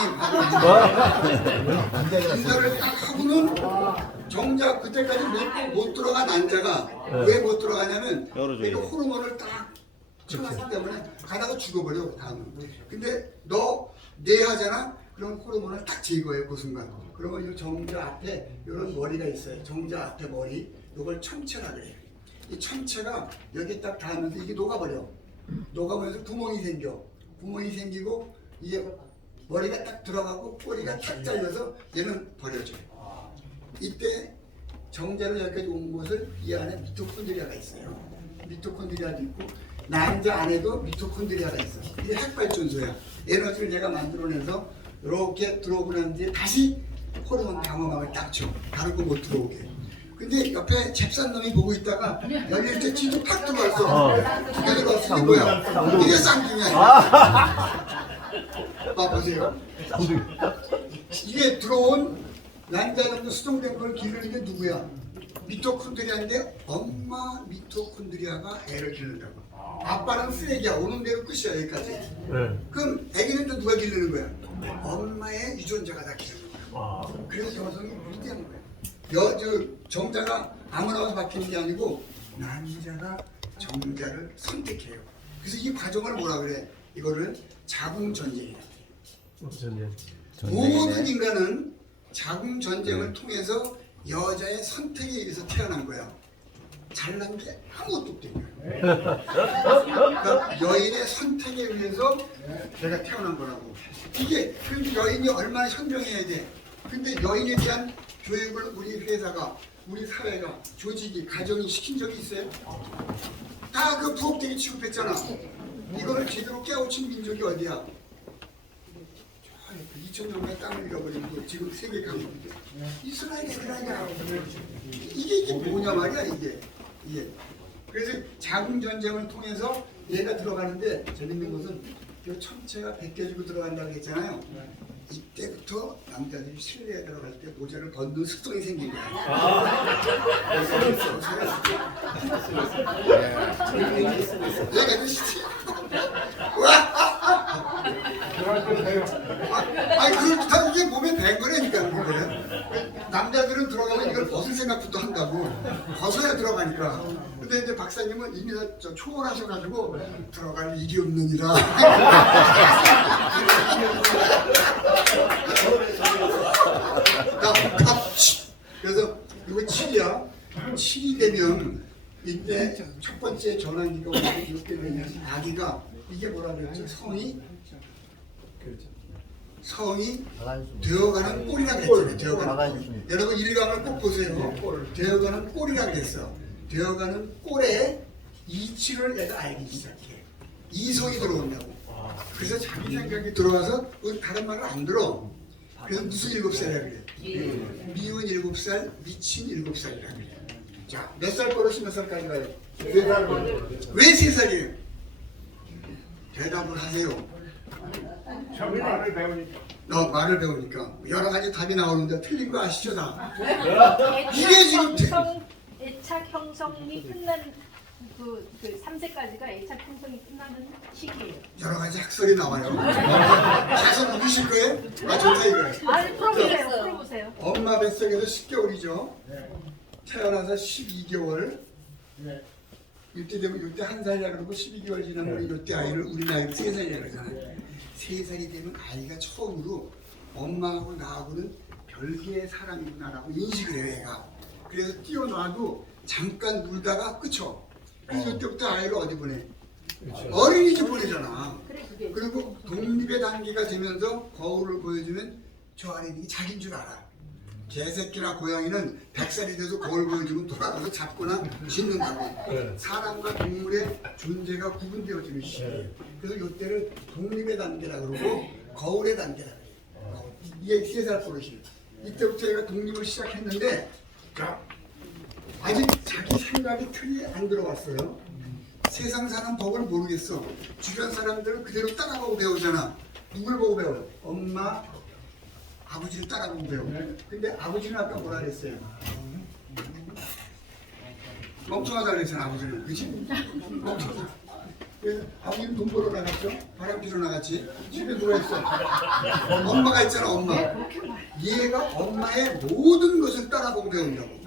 인사를 딱 하고는 정작 그때까지 못 들어간 남자가 왜 못 들어가냐면 내가 호르몬을 딱 쳐놨기 때문에 가다가 죽어버려 다음은. 근데 너 네 하잖아. 그럼 호르몬을 딱 제거해 그 순간. 그러면 이 정자 앞에 이런 머리가 있어요. 정자 앞에 머리 이걸 천체라 그래요. 이 천체가 여기 딱 닿으면서 이게 녹아버려. 녹아버려서 구멍이 생겨. 구멍이 생기고 이게 머리가 딱 들어가고 꼬리가 탁 잘려서 얘는 버려져요. 이때 정자로 여기까지 온 것을 이 안에 미토콘드리아가 있어요. 미토콘드리아도 있고 남자 안에도 미토콘드리아가 있어. 이게 핵발전소야. 에너지를 얘가 만들어내서 이렇게 들어오고 난 뒤에 다시 호르몬 방어막을 딱 쳐. 다른 거 못 들어오게. 근데 옆에 잽싼 놈이 보고 있다가 열릴 때 지도 팍 들어왔어. 두개 들어왔어. 이게 뭐야? 이게 쌍둥이야. 봐보세요. 이게 들어온 남자놈도 수정된 걸 기르는 게 누구야? 미토콘드리아인데 엄마 미토콘드리아가 애를 기른다고. 아빠는 쓰레기야. 오는 대로 끝이야 여기까지. 그럼 애기는 또 누가 기르는 거야? 엄마의 유전자가 다 기르는 거야. 그래서 여성이 위대한 거야. 정자가 아무나 와서 바뀌는 게 아니고 남자가 정자를 선택해요. 그래서 이 과정을 뭐라 그래? 이거를 자궁전쟁이라 그래요. 모든 인간은 자궁전쟁을 통해서 여자의 선택에 의해서 태어난 거야. 잘난 게 아무것도 없대. 그러니까 여인의 선택에 의해서 내가 태어난 거라고. 이게 그럼 여인이 얼마나 현명해야 돼. 근데 여인에 대한 교육을 우리 회사가, 우리 사회가, 조직이, 가정이 시킨 적이 있어요? 다 그 부엌대기 취급했잖아. 이거를 제대로 깨우친 민족이 어디야? 2000년간 땅을 잃어버리고 지금 세계 강국이죠. 이스라엘이야. 이게 뭐냐 말이야 이게. 그래서 자궁전쟁을 통해서 얘가 들어가는데 재밌는 것은 이 천체가 벗겨지고 들어간다고 했잖아요. 이때부터 남자들이 실내에 들어갈 때 모자를 벗는 습성이 생긴 거야. 내가 진짜 아니 그렇다 이게 몸에 밴 거라니까 그거는. 남자들은 들어가면 이걸 벗을 생각부터 한다고. 벗어야 들어가니까. 근데 이제 박사님은 이미 저 초월하셔가지고 들어갈 일이 없느니라. 그래서 이거 7이야. 7이 되면 이때 첫 번째 전환기가 오는데 이렇게 되면 아기가 이게 뭐라 그랬죠? 성이 되어가는 꼴이라 그랬잖아요. 되어가는 꼴. 여러분 1강을 꼭 보세요. 되어가는 꼴이라 그랬어. 되어가는 꼴에 이치를 내가 알기 시작해. 이성이 들어온다고. 그래서 자기 생각이 들어와서 다른 말을 안 들어. 그래서 무슨 7살이라 그래? 미운 7살, 미친 7살이라 그래. 자, 몇 살 버릇이 몇 살까지 가요? 3살. 왜 3살이에요? 대답을 하세요. 참 말을 배우니까. 말을 배우니까 여러 가지 답이 나오는데 틀린 거 아시죠 다? 이게 지금 애착 형성이 끝난 그 3세까지가 애착 형성이 끝나는 시기예요. 여러 가지 학설이 나와요. 가서 누구실 거예요? 아 좋다 이거예요. 아니 풀어보세요. 엄마 뱃속에서 10개월이죠. 태어나서 12개월. 이때 되면 이때 1살이라 그러고 12개월 지나면 이때 아이를 우리 나이로 3살이라 그러잖아요. 3살이 되면 아이가 처음으로 엄마하고 나하고는 별개의 사람이구나라고 인식을 해요, 얘가. 그래서 띄워놔도 잠깐 놀다가 그쵸? 그래서 이때부터 아이를 어디 보내? 어린이집 보내잖아. 그리고 독립의 단계가 되면서 거울을 보여주면 저 아이들이 자기인 줄 알아. 개새끼나 고양이는 100살이 돼서 거울 보여주면 돌아가서 잡거나 짖는다고. 사람과 동물의 존재가 구분되어지는 시기예요. 그래서 이때를 독립의 단계라 그러고 거울의 단계라 그래요. 이게 3살 버릇이에요. 이때부터 얘가 독립을 시작했는데 아직 자기 생각이 틀이 안 들어왔어요. 세상 사는 법을 모르겠어. 주변 사람들은 그대로 따라가고 배우잖아. 누굴 보고 배워요? 엄마, 아버지를 따라보고 배워. 근데 아버지는 아까 뭐라 그랬어요? 멍청하다 그랬잖아, 아버지는. 그치? 멍청하다. 그래서 아버지는 돈 벌어 나갔죠? 바람 피러 나갔지? 집에 누워있어. 엄마가 있잖아, 엄마. 얘가 엄마의 모든 것을 따라보고 배운다고.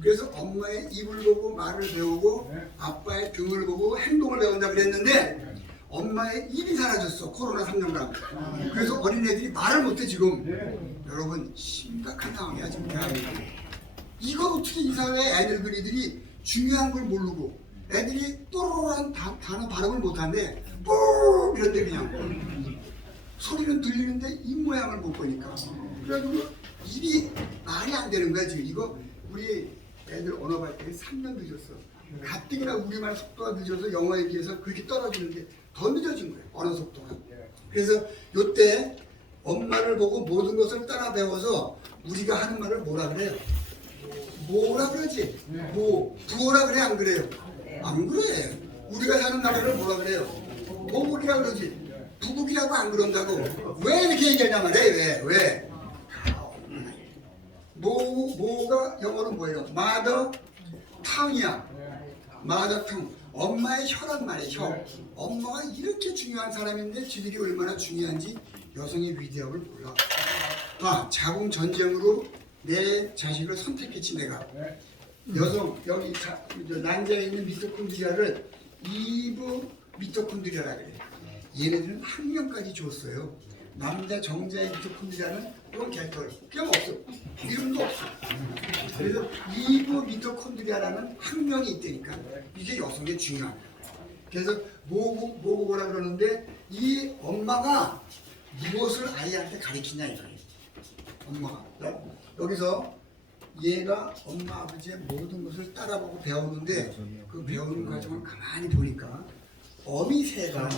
그래서 엄마의 입을 보고 말을 배우고 아빠의 등을 보고 행동을 배운다 그랬는데 엄마의 입이 사라졌어. 코로나 3년간. 그래서 어린애들이 말을 못해 지금. 여러분 심각한 상황이야 지금 대한민국. 이걸 어떻게 이 사회의 애들이 중요한 걸 모르고 애들이 또로란 단어 발음을 못하는데 뽀 이런데 그냥 소리는 들리는데 입 모양을 못 보니까. 그래가지고 입이 말이 안 되는 거야 지금. 이거 우리 애들 언어 발달이 3년 늦었어. 가뜩이나 우리말 속도가 늦어서 영어에 비해서 그렇게 떨어지는데 더 늦어진 거예요. 언어 속도가. 그래서 요때 엄마를 보고 모든 것을 따라 배워서 우리가 하는 말을 뭐라 그래요? 뭐라 그러지? 뭐 부어라 그래 안 그래요? 안 그래. 우리가 사는 나라를 뭐라 그래요? 모국이라 그러지. 부국이라고 안 그런다고. 왜 이렇게 얘기하냐 말이야. 왜? 모가 영어로 뭐예요? 마더 탕이야. 마더 탕. 엄마의 혀란 말이에요. 혀. 엄마가 이렇게 중요한 사람인데 지들이 얼마나 중요한지 여성의 위대함을 몰라. 자궁 전쟁으로 내 자식을 선택했지 내가. 여성 여기 난자에 있는 미토콘드리아를 이브 미토콘드리아라 그래. 얘네들은 학명까지 줬어요. 남자 정자의 미토콘드리아는 이건 개털. 그냥 없어. 이름도 없어. 그래서 이브 미토콘드리아라는 학명이 있다니까. 이게 여성의 중요한 거야. 그래서 뭐라 그러는데 이 엄마가 무엇을 아이한테 가르치냐 이거예요. 엄마가. 여기서 얘가 엄마 아버지의 모든 것을 따라보고 배우는데 그 배우는 과정을 가만히 보니까 어미새가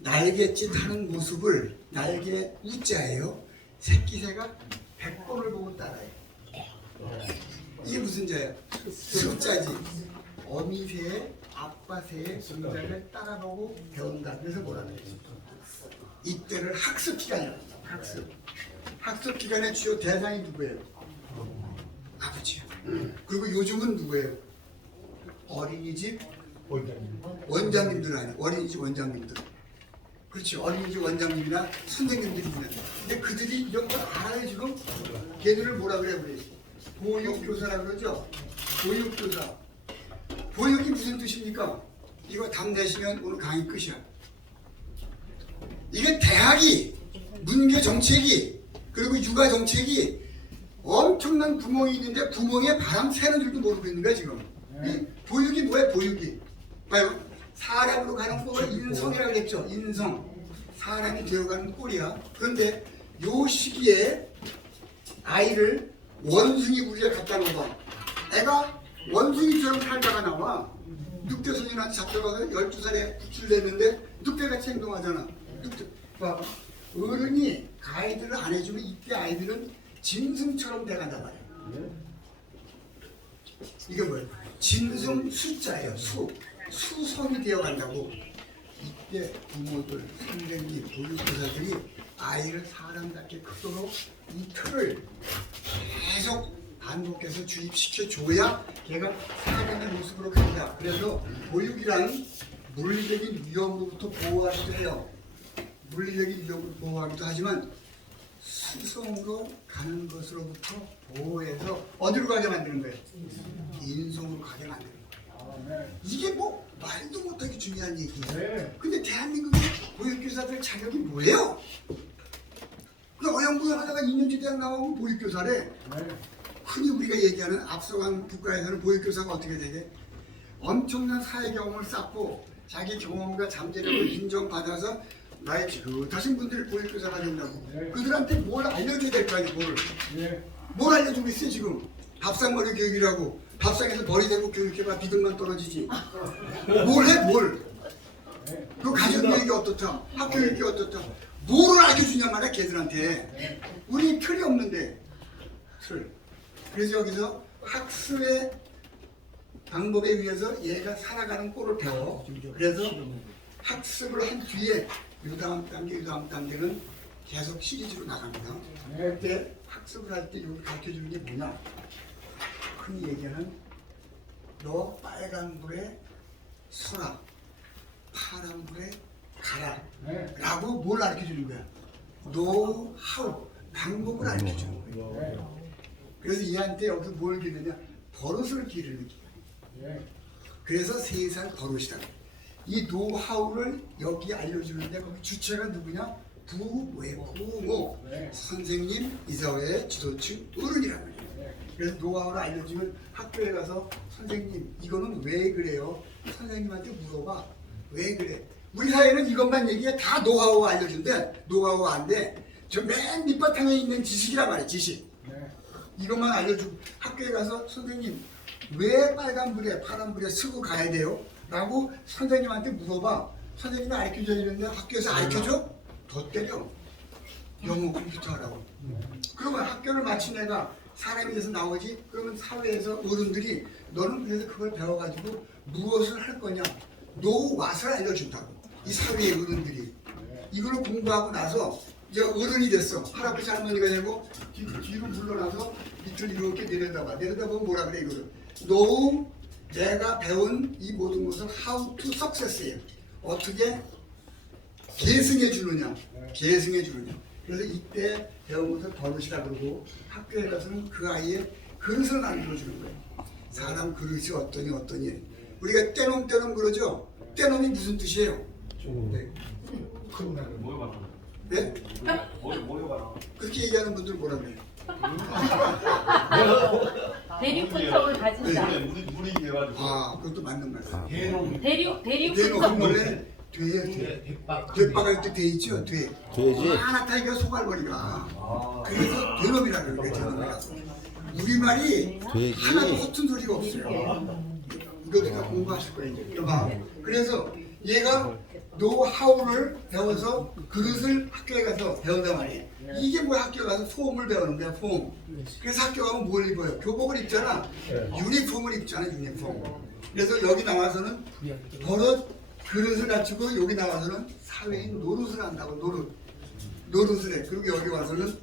날갯짓 하는 모습을 날개 우자예요. 새끼새가 100번을 보고 따라해요. 이게 무슨 자예요? 숫자지. 어미새의 아빠새의 동작을 따라보고 배운다. 그래서 뭐라 그래요? 이때를 학습 기간이라고. 학습. 학습 기간의 주요 대상이 누구예요? 아버지. 그리고 요즘은 누구예요? 어린이집 원장님들 아니에요. 어린이집 원장님들. 그렇지. 어린이집 원장님이나 선생님들이 있는데. 근데 그들이 이런 걸 알아야 지금 걔들을 뭐라 그래 우리 보육교사라 그러죠. 보육교사. 보육이 무슨 뜻입니까? 이거 답 내시면 오늘 강의 끝이야. 이게 대학이 문교 정책이 그리고 육아 정책이 엄청난 구멍이 있는데 구멍에 바람 새는 줄도 모르고 있는 거야 지금. 이 보육이 뭐야 보육이? 봐요. 사람으로 가는 꼴을 인성이라고 그랬죠. 인성. 사람이 되어가는 꼴이야. 그런데 요 시기에 아이를 원숭이 우리에 갖다 놓아. 애가 원숭이처럼 살다가 나와. 늑대 선생님한테 잡혀가서 12살에 구출됐는데 늑대같이 행동하잖아. 늑대. 봐. 어른이 가이드를 안 해주면 이때 아이들은 짐승처럼 돼간단 말이야. 이게 뭐예요? 짐승 숫자예요. 수성이 되어간다고. 이때 부모들, 선생님, 보육교사들이 아이를 사람답게 크도록 이 틀을 계속 반복해서 주입시켜줘야 걔가 사람의 모습으로 간다. 그래서 보육이란 물리적인 위험으로부터 보호하기도 해요. 물리적인 위험으로 보호하기도 하지만 수성으로 가는 것으로부터 보호해서 어디로 가게 만드는 거예요? 인성으로 가게 만드는 거예요. 이게 뭐 말도 못하게 중요한 얘기예요. 근데 대한민국의 보육교사들 자격이 뭐예요? 그 어영부영하다가 2년제 대학 나오면 보육교사래. 흔히 우리가 얘기하는 앞서간 국가에서는 보육교사가 어떻게 되게? 엄청난 사회 경험을 쌓고 자기 경험과 잠재력을 인정받아서 나의 지긋하신 분들이 보육교사가 된다고. 그들한테 뭘 알려줘야 될 거 아니에요, 뭘 알려주고 있어요, 지금. 밥상머리 교육이라고. 밥상에서 머리 대고 교육해봐 비등만 떨어지지. 뭘 해, 뭘. 그 가정교육이 어떻다, 학교교육이 어떻다. 뭐를 알려주냐 말이야, 걔들한테. 우리 틀이 없는데, 틀. 그래서 여기서 학습의 방법에 의해서 얘가 살아가는 꼴을 배워. 그래서 학습을 한 뒤에 요 다음 단계, 요 다음 단계는 계속 시리즈로 나갑니다. 그때 학습을 할 때 이걸 가르쳐주는 게 뭐냐? 흔히 얘기하는 너 빨간 불에 서라, 파란 불에 가라 라고 뭘 가르쳐주는 거야? 노하우, 방법을 가르쳐주는 거예요. 그래서 얘한테 여기서 뭘 기르냐? 버릇을 기르는 거예요. 그래서 3살 버릇이다. 이 노하우를 여기 알려주는데 거기 주체가 누구냐? 부모, 선생님, 이사회, 지도층, 어른이라는 거예요. 그래서 노하우를 알려주면 학교에 가서 선생님 이거는 왜 그래요? 선생님한테 물어봐. 왜 그래? 우리 사회는 이것만 얘기해. 다 노하우 알려준대. 노하우 안 돼. 저 맨 밑바탕에 있는 지식이란 말이야. 지식. 이것만 알려주고 학교에 가서 선생님 왜 빨간불에 파란불에 쓰고 가야 돼요? 라고 선생님한테 물어봐. 선생님이 가르쳐줘야 되는데 학교에서 가르쳐줘? 더 때려. 영어 컴퓨터 하라고. 그러면 학교를 마친 애가 사람이 돼서 나오지? 그러면 사회에서 어른들이 너는 그래서 그걸 배워가지고 무엇을 할 거냐? 노왓을 알려준다고. 이 사회의 어른들이. 이걸 공부하고 나서 이제 어른이 됐어. 할아버지 할머니가 되고 뒤로 물러나서 밑을 이렇게 내려다봐. 내려다보면 뭐라 그래 이거를. 너 내가 배운 이 모든 것을 how to success예요. 어떻게 계승해 주느냐. 계승해 주느냐. 그래서 이때 배운 것을 버릇이라 그러고 학교에 가서는 그 아이의 그릇을 만들어 주는 거예요. 사람 그릇이 어떠니. 우리가 떼놈 그러죠. 떼놈이 무슨 뜻이에요? 네. 네? 그렇게 얘기하는 분들 뭐라 그래요? 대륙분석을 가진다. 아, 그것도 맞는 말이에요. 대륙분석. 원래 뒤에 대바가 이렇게 돼 있죠. 뒤에 하나타이가 소갈머리가. 그래서 되놈이라 그러는 거예요. 되놈이라고. 우리말이 하나도 허튼 소리가 없어요. 이거 다 공부하실 거예요. 이제. 그래서 얘가 노하우를 배워서 그릇을 학교에 가서 배운단 말이에요. 이게 뭐야? 학교에 가서 폼을 배우는 거야. 폼. 그래서 학교 가면 뭘 입어요? 교복을 입잖아. 유니폼을 입잖아. 유니폼. 그래서 여기 나와서는 버릇 그릇을 갖추고 여기 나와서는 사회인 노릇을 한다고. 노릇을 해. 그리고 여기 와서는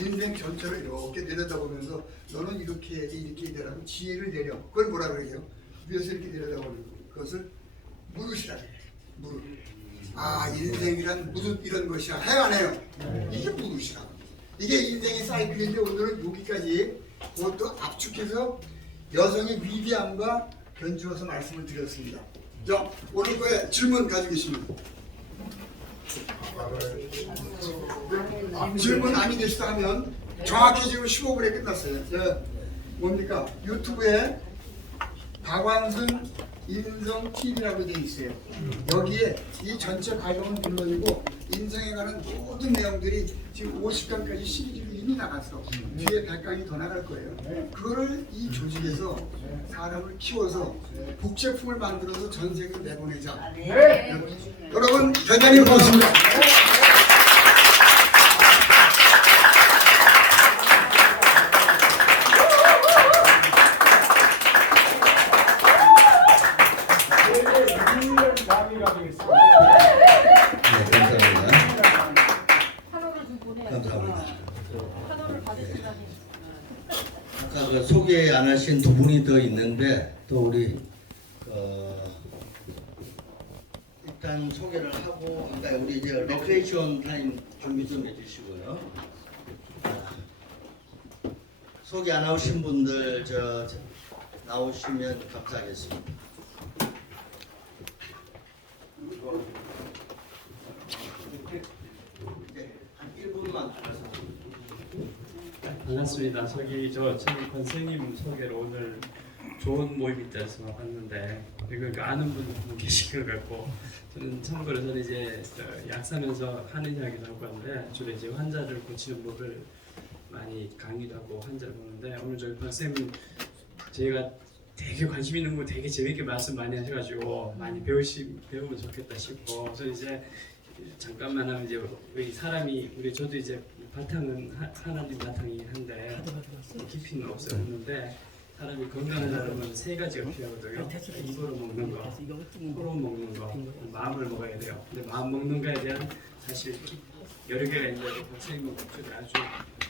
인생 전체를 이렇게 내려다보면서 너는 이렇게 해야 돼, 이렇게 해야 되라고 지혜를 내려. 그걸 뭐라 그래요? 위에서 이렇게 내려다보는 그것을 무릇이라 그래. 무릇. 아, 인생이란 무릇 이런 것이야. 해요, 안 해요? 이게 무릇이라고. 이게 인생의 사이클인데 오늘은 여기까지 그것도 압축해서 여성의 위대함과 견주어서 말씀을 드렸습니다. 자, 오늘 거에 질문 가지고 계시면 질문 아니 되시다 하면 정확히 지금 15분에 끝났어요. 뭡니까? 유튜브에 박완순 인성TV라고 되어 있어요. 여기에 이 전체 과정은 물론이고 인성에 관한 모든 내용들이 지금 50강까지 시리즈로 이미 나갔어. 뒤에 100강이 더 나갈 거예요. 그거를 이 조직에서 사람을 키워서 복제품을 만들어서 전 세계로 내보내자. 여러분 대단히 고맙습니다. 네, 감사합니다. 환호를 좀 보내요. 감사합니다. 환호를 받으시다니. 아까 그 소개 안 하신 두 분이 더 있는데 또 우리 일단 소개를 하고 그러니까 우리 이제 레크레이션 타임 준비 좀 해주시고요. 소개 안 하신 분들 나오시면 감사하겠습니다. 한 1분만 반갑습니다. 저희 권생님 소개로 오늘 좋은 모임이 있어서 왔는데 이거 아는 분 계신 것 같고 참고로 저는 이제 약 사면서 하는 이야기도 하고 하는데 주로 이제 환자를 고치는 법을 많이 강의도 하고 환자를 보는데 오늘 저희 권생님 저희가 되게 관심 있는 거 되게 재밌게 말씀 많이 하셔가지고 많이 배우면 좋겠다 싶고 저 이제 잠깐만 하면 이제 우리 사람이 저도 이제 바탕은 하나님 바탕이 한데 깊이는 없었는데 사람이 건강하려면 세 가지가 필요하거든요. 입으로 먹는 거, 코로 먹는 거, 마음을 먹어야 돼요. 근데 마음 먹는 거에 대한 사실 여러 개가 있는데 박사님은 아주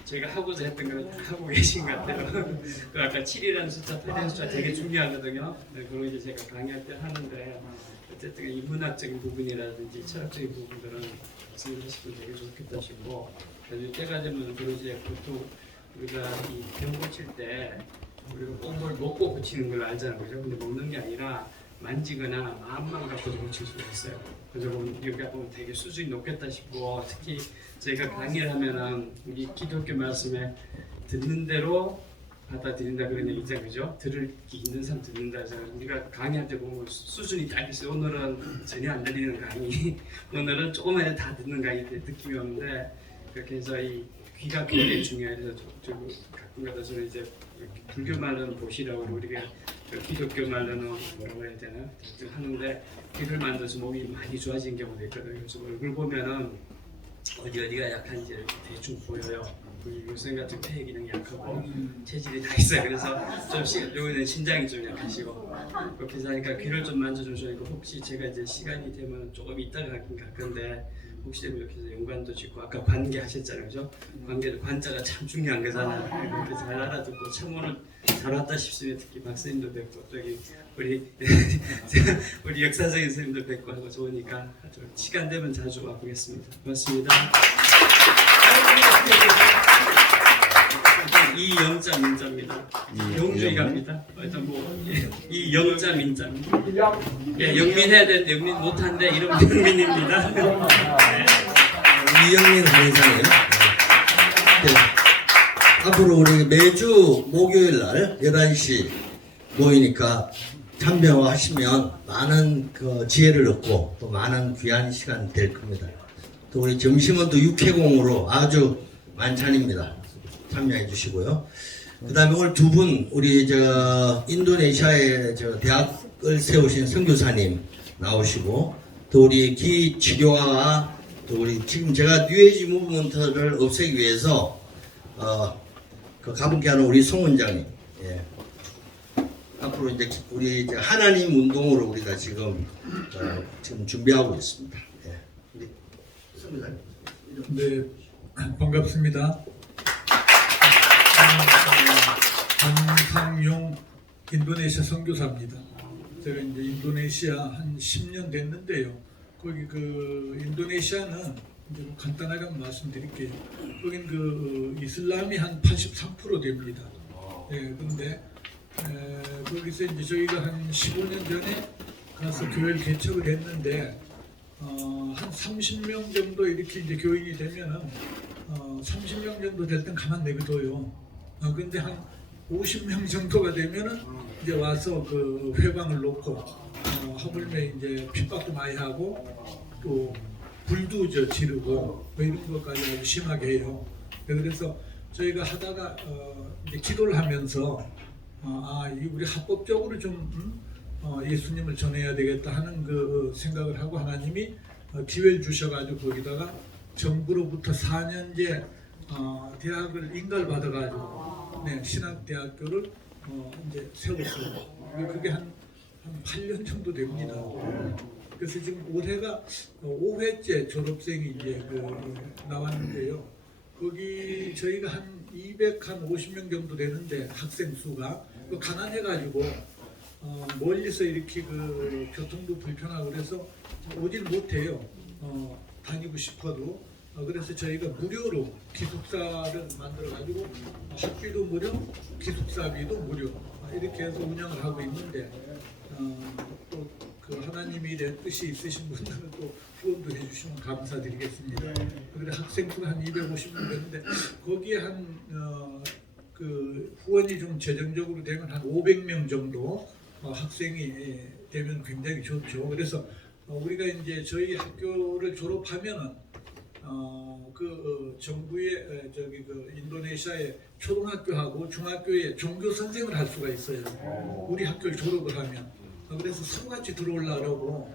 제가 하고자 했던 걸 다 하고 계신 것 같아요. 그 아까 7이라는 숫자, 8이라는 숫자 되게 중요하거든요. 그런 이제 제가 강의할 때 하는데 어쨌든 이 문학적인 부분이라든지 철학적인 부분들은 박사님 하시면 되게 좋겠다 싶고 그래서 때가 되면 이제 보통 우리가 이 병 고칠 때 우리가 꼭 뭘 먹고 고치는 걸 알잖아요, 그죠? 근데 먹는 게 아니라 만지거나 마음만 갖고도 고칠 수가 있어요. 그래서 여기가 보면 되게 수준이 높겠다 싶고 특히 제가 강의를 하면은 이 기독교 말씀에 듣는 대로 받아들인다 그런 얘기잖아요, 그죠? 들을 게 있는 사람 듣는다 하잖아요. 우리가 강의할 때 보면 수준이 딱 있어요. 오늘은 전혀 안 들리는 강의, 오늘은 조금만 다 듣는 강의 느낌이 오는데 그렇게 해서 이 귀가 굉장히 중요해서 가끔가다 저는 이제 불교 말로는 보시라고 우리가 기독교 말로는 뭐라고 해야 되나 하는데 귀를 만들어서 몸이 많이 좋아진 경우도 있거든요. 그래서 얼굴 보면은 어디가 약한지 이렇게 대충 보여요. 요새 같은 폐 기능이 약하고 체질이 다 있어요. 그래서 좀 여기는 신장이 좀 약하시고 그렇게 해서 하니까 귀를 좀 만져주시니까 혹시 제가 이제 시간이 되면 조금 이따가 가긴 갈 건데 혹시 되면 이렇게 해서 연관도 짓고 아까 관계 하셨잖아요, 그죠? 관계도 관자가 참 중요한 거잖아요. 그렇게 잘 알아듣고 참 오늘 잘 왔다 싶으면 특히 박사님도 뵙고 저기 우리 역사적인 선생님도 뵙고 하고 좋으니까 시간 되면 자주 와보겠습니다. 고맙습니다. 이영자 민자입니다. 영주의 갑니다. 일단 이영자 민자입니다. 예, 영민해야 되는데 영민 못한데 이름 영민입니다. 이영민 회장님. 네. 앞으로 우리 매주 목요일 날 11시 모이니까 참여하시면 많은 그 지혜를 얻고 또 많은 귀한 시간 될 겁니다. 또 우리 점심은 또 육회공으로 아주 만찬입니다. 참여해 주시고요. 그 다음에 오늘 두 분 우리 인도네시아에 대학을 세우신 선교사님 나오시고 또 우리 기 치료와 또 우리 지금 제가 뉴에이지 무브먼트를 없애기 위해서 그 가볍게 하는 우리 송 원장님, 예. 앞으로 이제 우리 하나님 운동으로 우리가 지금 준비하고 있습니다. 예. 우리 선교사님. 네. 반갑습니다. 한상용 인도네시아 선교사입니다. 제가 이제 인도네시아 한 10년 됐는데요. 거기 그 인도네시아는 이제 뭐 간단하게 한번 말씀드릴게요. 거긴 그 이슬람이 한 83% 됩니다. 예, 그런데 거기서 이제 저희가 한 15년 전에 가서 교회를 개척을 했는데 한 30명 정도 이렇게 이제 교인이 되면은 30명 정도 될 땐 가만 내비둬요. 근데 한 50명 정도가 되면은 이제 와서 그 회방을 놓고 하물며 이제 핍박도 많이 하고 또 불도 지르고 뭐 이런 것까지 아주 심하게 해요. 그래서 저희가 하다가 이제 기도를 하면서 이 우리 합법적으로 좀 예수님을 전해야 되겠다 하는 그 생각을 하고 하나님이 기회를 주셔가지고 거기다가 정부로부터 4년제 대학을 인가를 받아가지고 신학대학교를 이제 세웠어요. 그게 한 8년 정도 됩니다. 그래서 지금 올해가 5회째 졸업생이 이제 나왔는데요. 거기 저희가 한 250명 정도 되는데 학생 수가 가난해가지고 멀리서 이렇게 그 교통도 불편하고 그래서 오질 못해요. 다니고 싶어도. 그래서 저희가 무료로 기숙사를 만들어가지고 학비도 무료, 기숙사비도 무료 이렇게 해서 운영을 하고 있는데 또 그 하나님이 내 뜻이 있으신 분들은 또 후원도 해주시면 감사드리겠습니다. 그래 학생 수가 한 250명 되는데 거기에 그 후원이 좀 재정적으로 되면 한 500명 정도 학생이 되면 굉장히 좋죠. 그래서 우리가 이제 저희 학교를 졸업하면은 그 정부의 저기 그 인도네시아의 초등학교하고 중학교에 종교 선생을 할 수가 있어요. 우리 학교를 졸업을 하면. 그래서 서로같이 들어오려고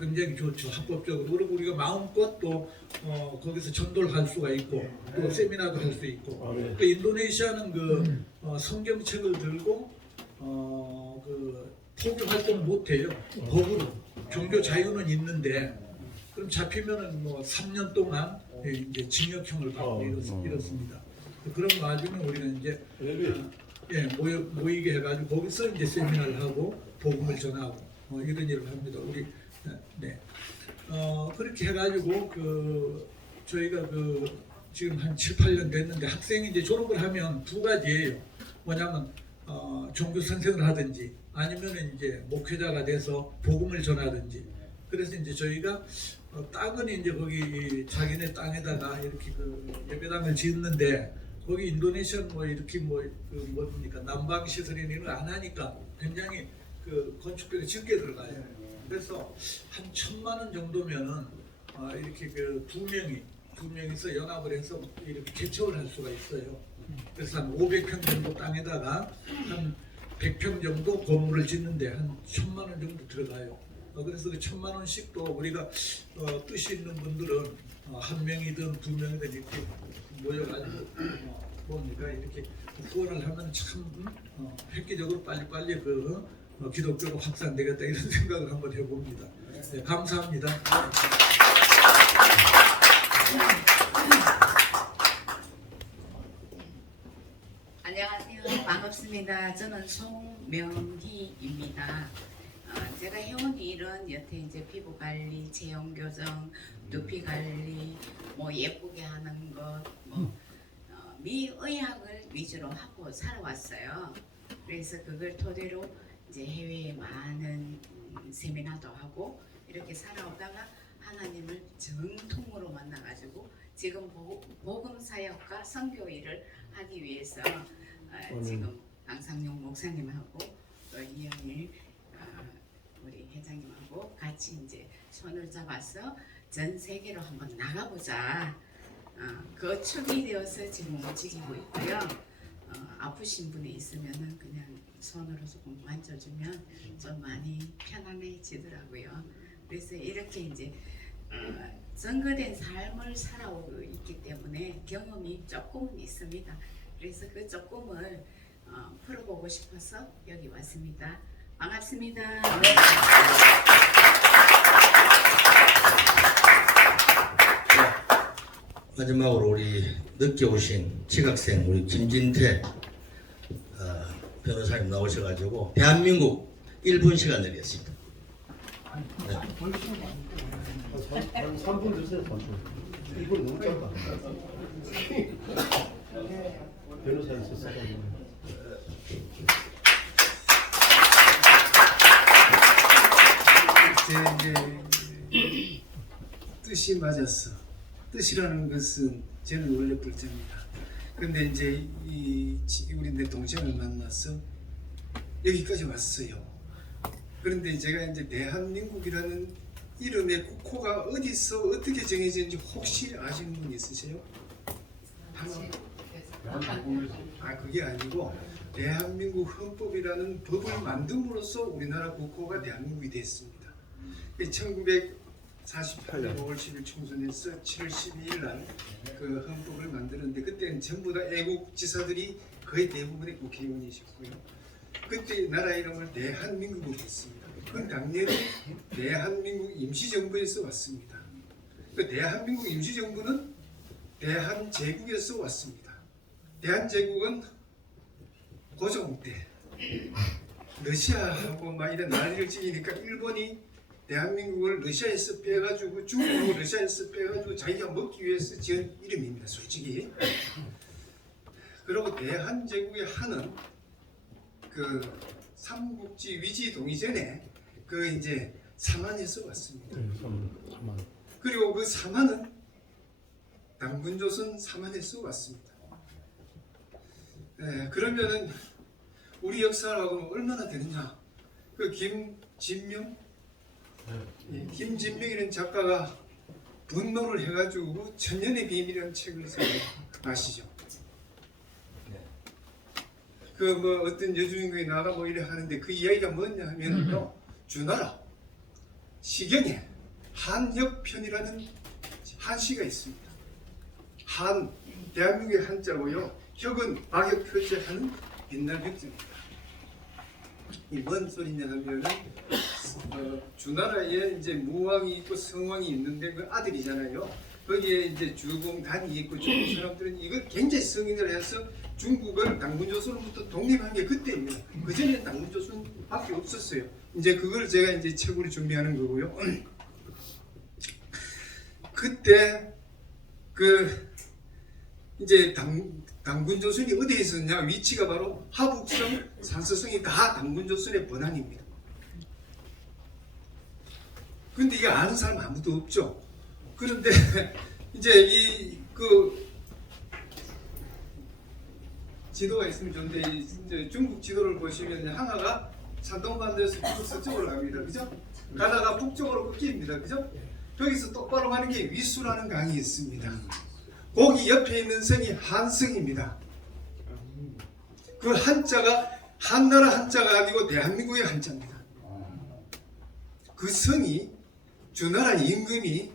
굉장히 좋죠. 합법적으로. 그리고 우리가 마음껏 또 거기서 전도를 할 수가 있고 또 세미나도 할 수 있고. 그러니까 인도네시아는 그 성경책을 들고 그 포교 활동 못 해요. 법으로 종교 자유는 있는데 그럼 잡히면은 뭐 3년 동안 이제 징역형을 받고 이렇습니다. 그런 와중에 우리가 이제 모이게 해가지고 거기서 이제 세미나를 하고 복음을 전하고 이런 일을 합니다. 우리 그렇게 해가지고 저희가 지금 한 7, 8년 됐는데 학생이 이제 졸업을 하면 두 가지예요. 뭐냐면 종교 선생을 하든지 아니면은 이제 목회자가 돼서 복음을 전하든지. 그래서 이제 저희가 땅은 이제 거기 자기네 땅에다가 이렇게 그 예배당을 짓는데 거기 인도네시아 뭐 이렇게 뭡니까 난방 시설이나 이런 거 안 하니까 굉장히 그 건축비가 적게 들어가요. 그래서 한 1,000만 원 정도면은 이렇게 그 두 명이서 연합을 해서 이렇게 개척을 할 수가 있어요. 그래서 한 500평 정도 땅에다가 한 100평 정도 건물을 짓는데 한 1,000만 원 정도 들어가요. 그래서 그 1,000만 원씩 또 우리가 뜻이 있는 분들은 한 명이든 두 명이든 이렇게 모여가지고 뭡니까 이렇게 후원을 하면 참 획기적으로 빨리빨리 기독교로 확산되겠다 이런 생각을 한번 해봅니다. 네, 감사합니다. 안녕하세요. 반갑습니다. 저는 송명희입니다. 제가 해온 일은 여태 이제 피부 관리, 체형 교정, 두피 관리, 뭐 예쁘게 하는 것, 미의학을 위주로 하고 살아왔어요. 그래서 그걸 토대로 이제 해외에 많은 세미나도 하고 이렇게 살아오다가 하나님을 정통으로 만나가지고 지금 복음 사역과 선교 일을 하기 위해서 지금 강상용 목사님하고 또 이영일 우리 회장님하고 같이 이제 손을 잡아서 전 세계로 한번 나가보자. 그 축이 되어서 지금 움직이고 있고요. 아프신 분이 있으면은 그냥 손으로 조금 만져주면 좀 많이 편안해지더라고요. 그래서 이렇게 이제 선거된 삶을 살아오고 있기 때문에 경험이 조금은 있습니다. 그래서 그 조금을 풀어보고 싶어서 여기 왔습니다. 반갑습니다. 마지막으로 우리 늦게 오신 지각생 우리 김진태 변호사님 나오셔가지고 대한민국 1분 시간 드리겠습니다. 네. 한 3분 주세요. 3분. 이건 너무 짧다. 변호사님 썼어요. 이제 뜻이 맞았어. 뜻이라는 것은 저는 원래 불자입니다. 근데 이제 우리 내 동생을 만나서 여기까지 왔어요. 그런데 제가 이제 대한민국이라는 이름의 국호가 어디서 어떻게 정해졌는지 혹시 아시는 분 있으세요? 그게 아니고 대한민국 헌법이라는 법을 만듦으로써 우리나라 국호가 대한민국이 됐습니다. 1948년 5월 10일 총선에서 7월 12일 날 그 헌법을 만드는데 그때는 전부 다 애국 지사들이 거의 대부분의 국회의원이셨고요. 그때 나라 이름을 대한민국으로 했습니다. 그 당연히 대한민국 임시정부에서 왔습니다. 그 대한민국 임시정부는 대한제국에서 왔습니다. 대한제국은 고종 때 러시아하고 막 이런 난리를 지니까 일본이 대한민국을 러시아에서 빼가지고 중국을 러시아에서 빼가지고 자기가 먹기 위해서 지은 이름입니다. 솔직히. 그리고 대한제국의 한은 그 삼국지 위지 동의 전에 그 이제 삼한에서 왔습니다. 그리고 그 삼한은 당군조선 삼한에서 왔습니다. 그러면은 우리 역사하고는 얼마나 되느냐? 그 김진명이라는 작가가 분노를 해가지고 천년의 비밀이라는 책을 써요. 아시죠? 그 뭐 어떤 여주인공이 나가 뭐 이래 하는데 그 이야기가 뭐냐 하면요, 주나라 시경에 한혁편이라는 한시가 있습니다. 한 대한민국의 한자고요, 혁은 박역 표제하는 빛날 혁자입니다. 이 뭔 소리냐 하면은 주나라에 이제 무왕이 있고 성왕이 있는데 그 아들이잖아요. 거기에 이제 주공단이 있고 중국 사람들은 이걸 굉장히 승인을 해서 중국을 당군조선으로부터 독립한 게 그때입니다. 그 전에 당군조선밖에 없었어요. 이제 그걸 제가 이제 책으로 준비하는 거고요. 그때 그 이제 당군조선이 어디에 있었냐? 위치가 바로 하북성, 산서성이 다 당군조선의 번안입니다. 근데 이거 아는 사람 아무도 없죠. 그런데 이제 그 지도가 있으면 좋은데 이제 중국 지도를 보시면 항아가 산동반도에서 서쪽으로 갑니다. 그죠? 가다가 북쪽으로 꺾입니다. 그죠? 여기서 똑바로 가는 게 위수라는 강이 있습니다. 거기 옆에 있는 성이 한성입니다. 그 한자가 한나라 한자가 아니고 대한민국의 한자입니다. 그 성이 주나라 임금이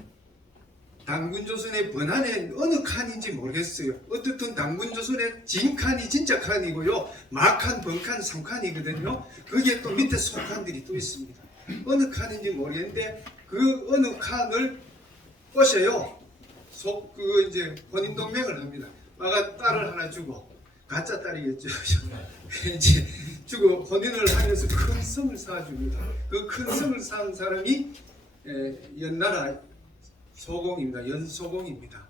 당군조선의 번안의 어느 칸인지 모르겠어요. 어떻든 당군조선의 진칸이 진짜 칸이고요, 마칸, 번칸, 3칸이거든요. 거기에 또 밑에 속칸들이 또 있습니다. 어느 칸인지 모르겠는데 그 어느 칸을 꼬셔요. 그 이제 혼인 동맹을 합니다. 아가 딸을 하나 주고, 가짜 딸이겠죠. 이제 주고 혼인을 하면서 큰 성을 쌓아줍니다. 그 큰 성을 쌓은 사람이 연나라 소공입니다. 연소공입니다.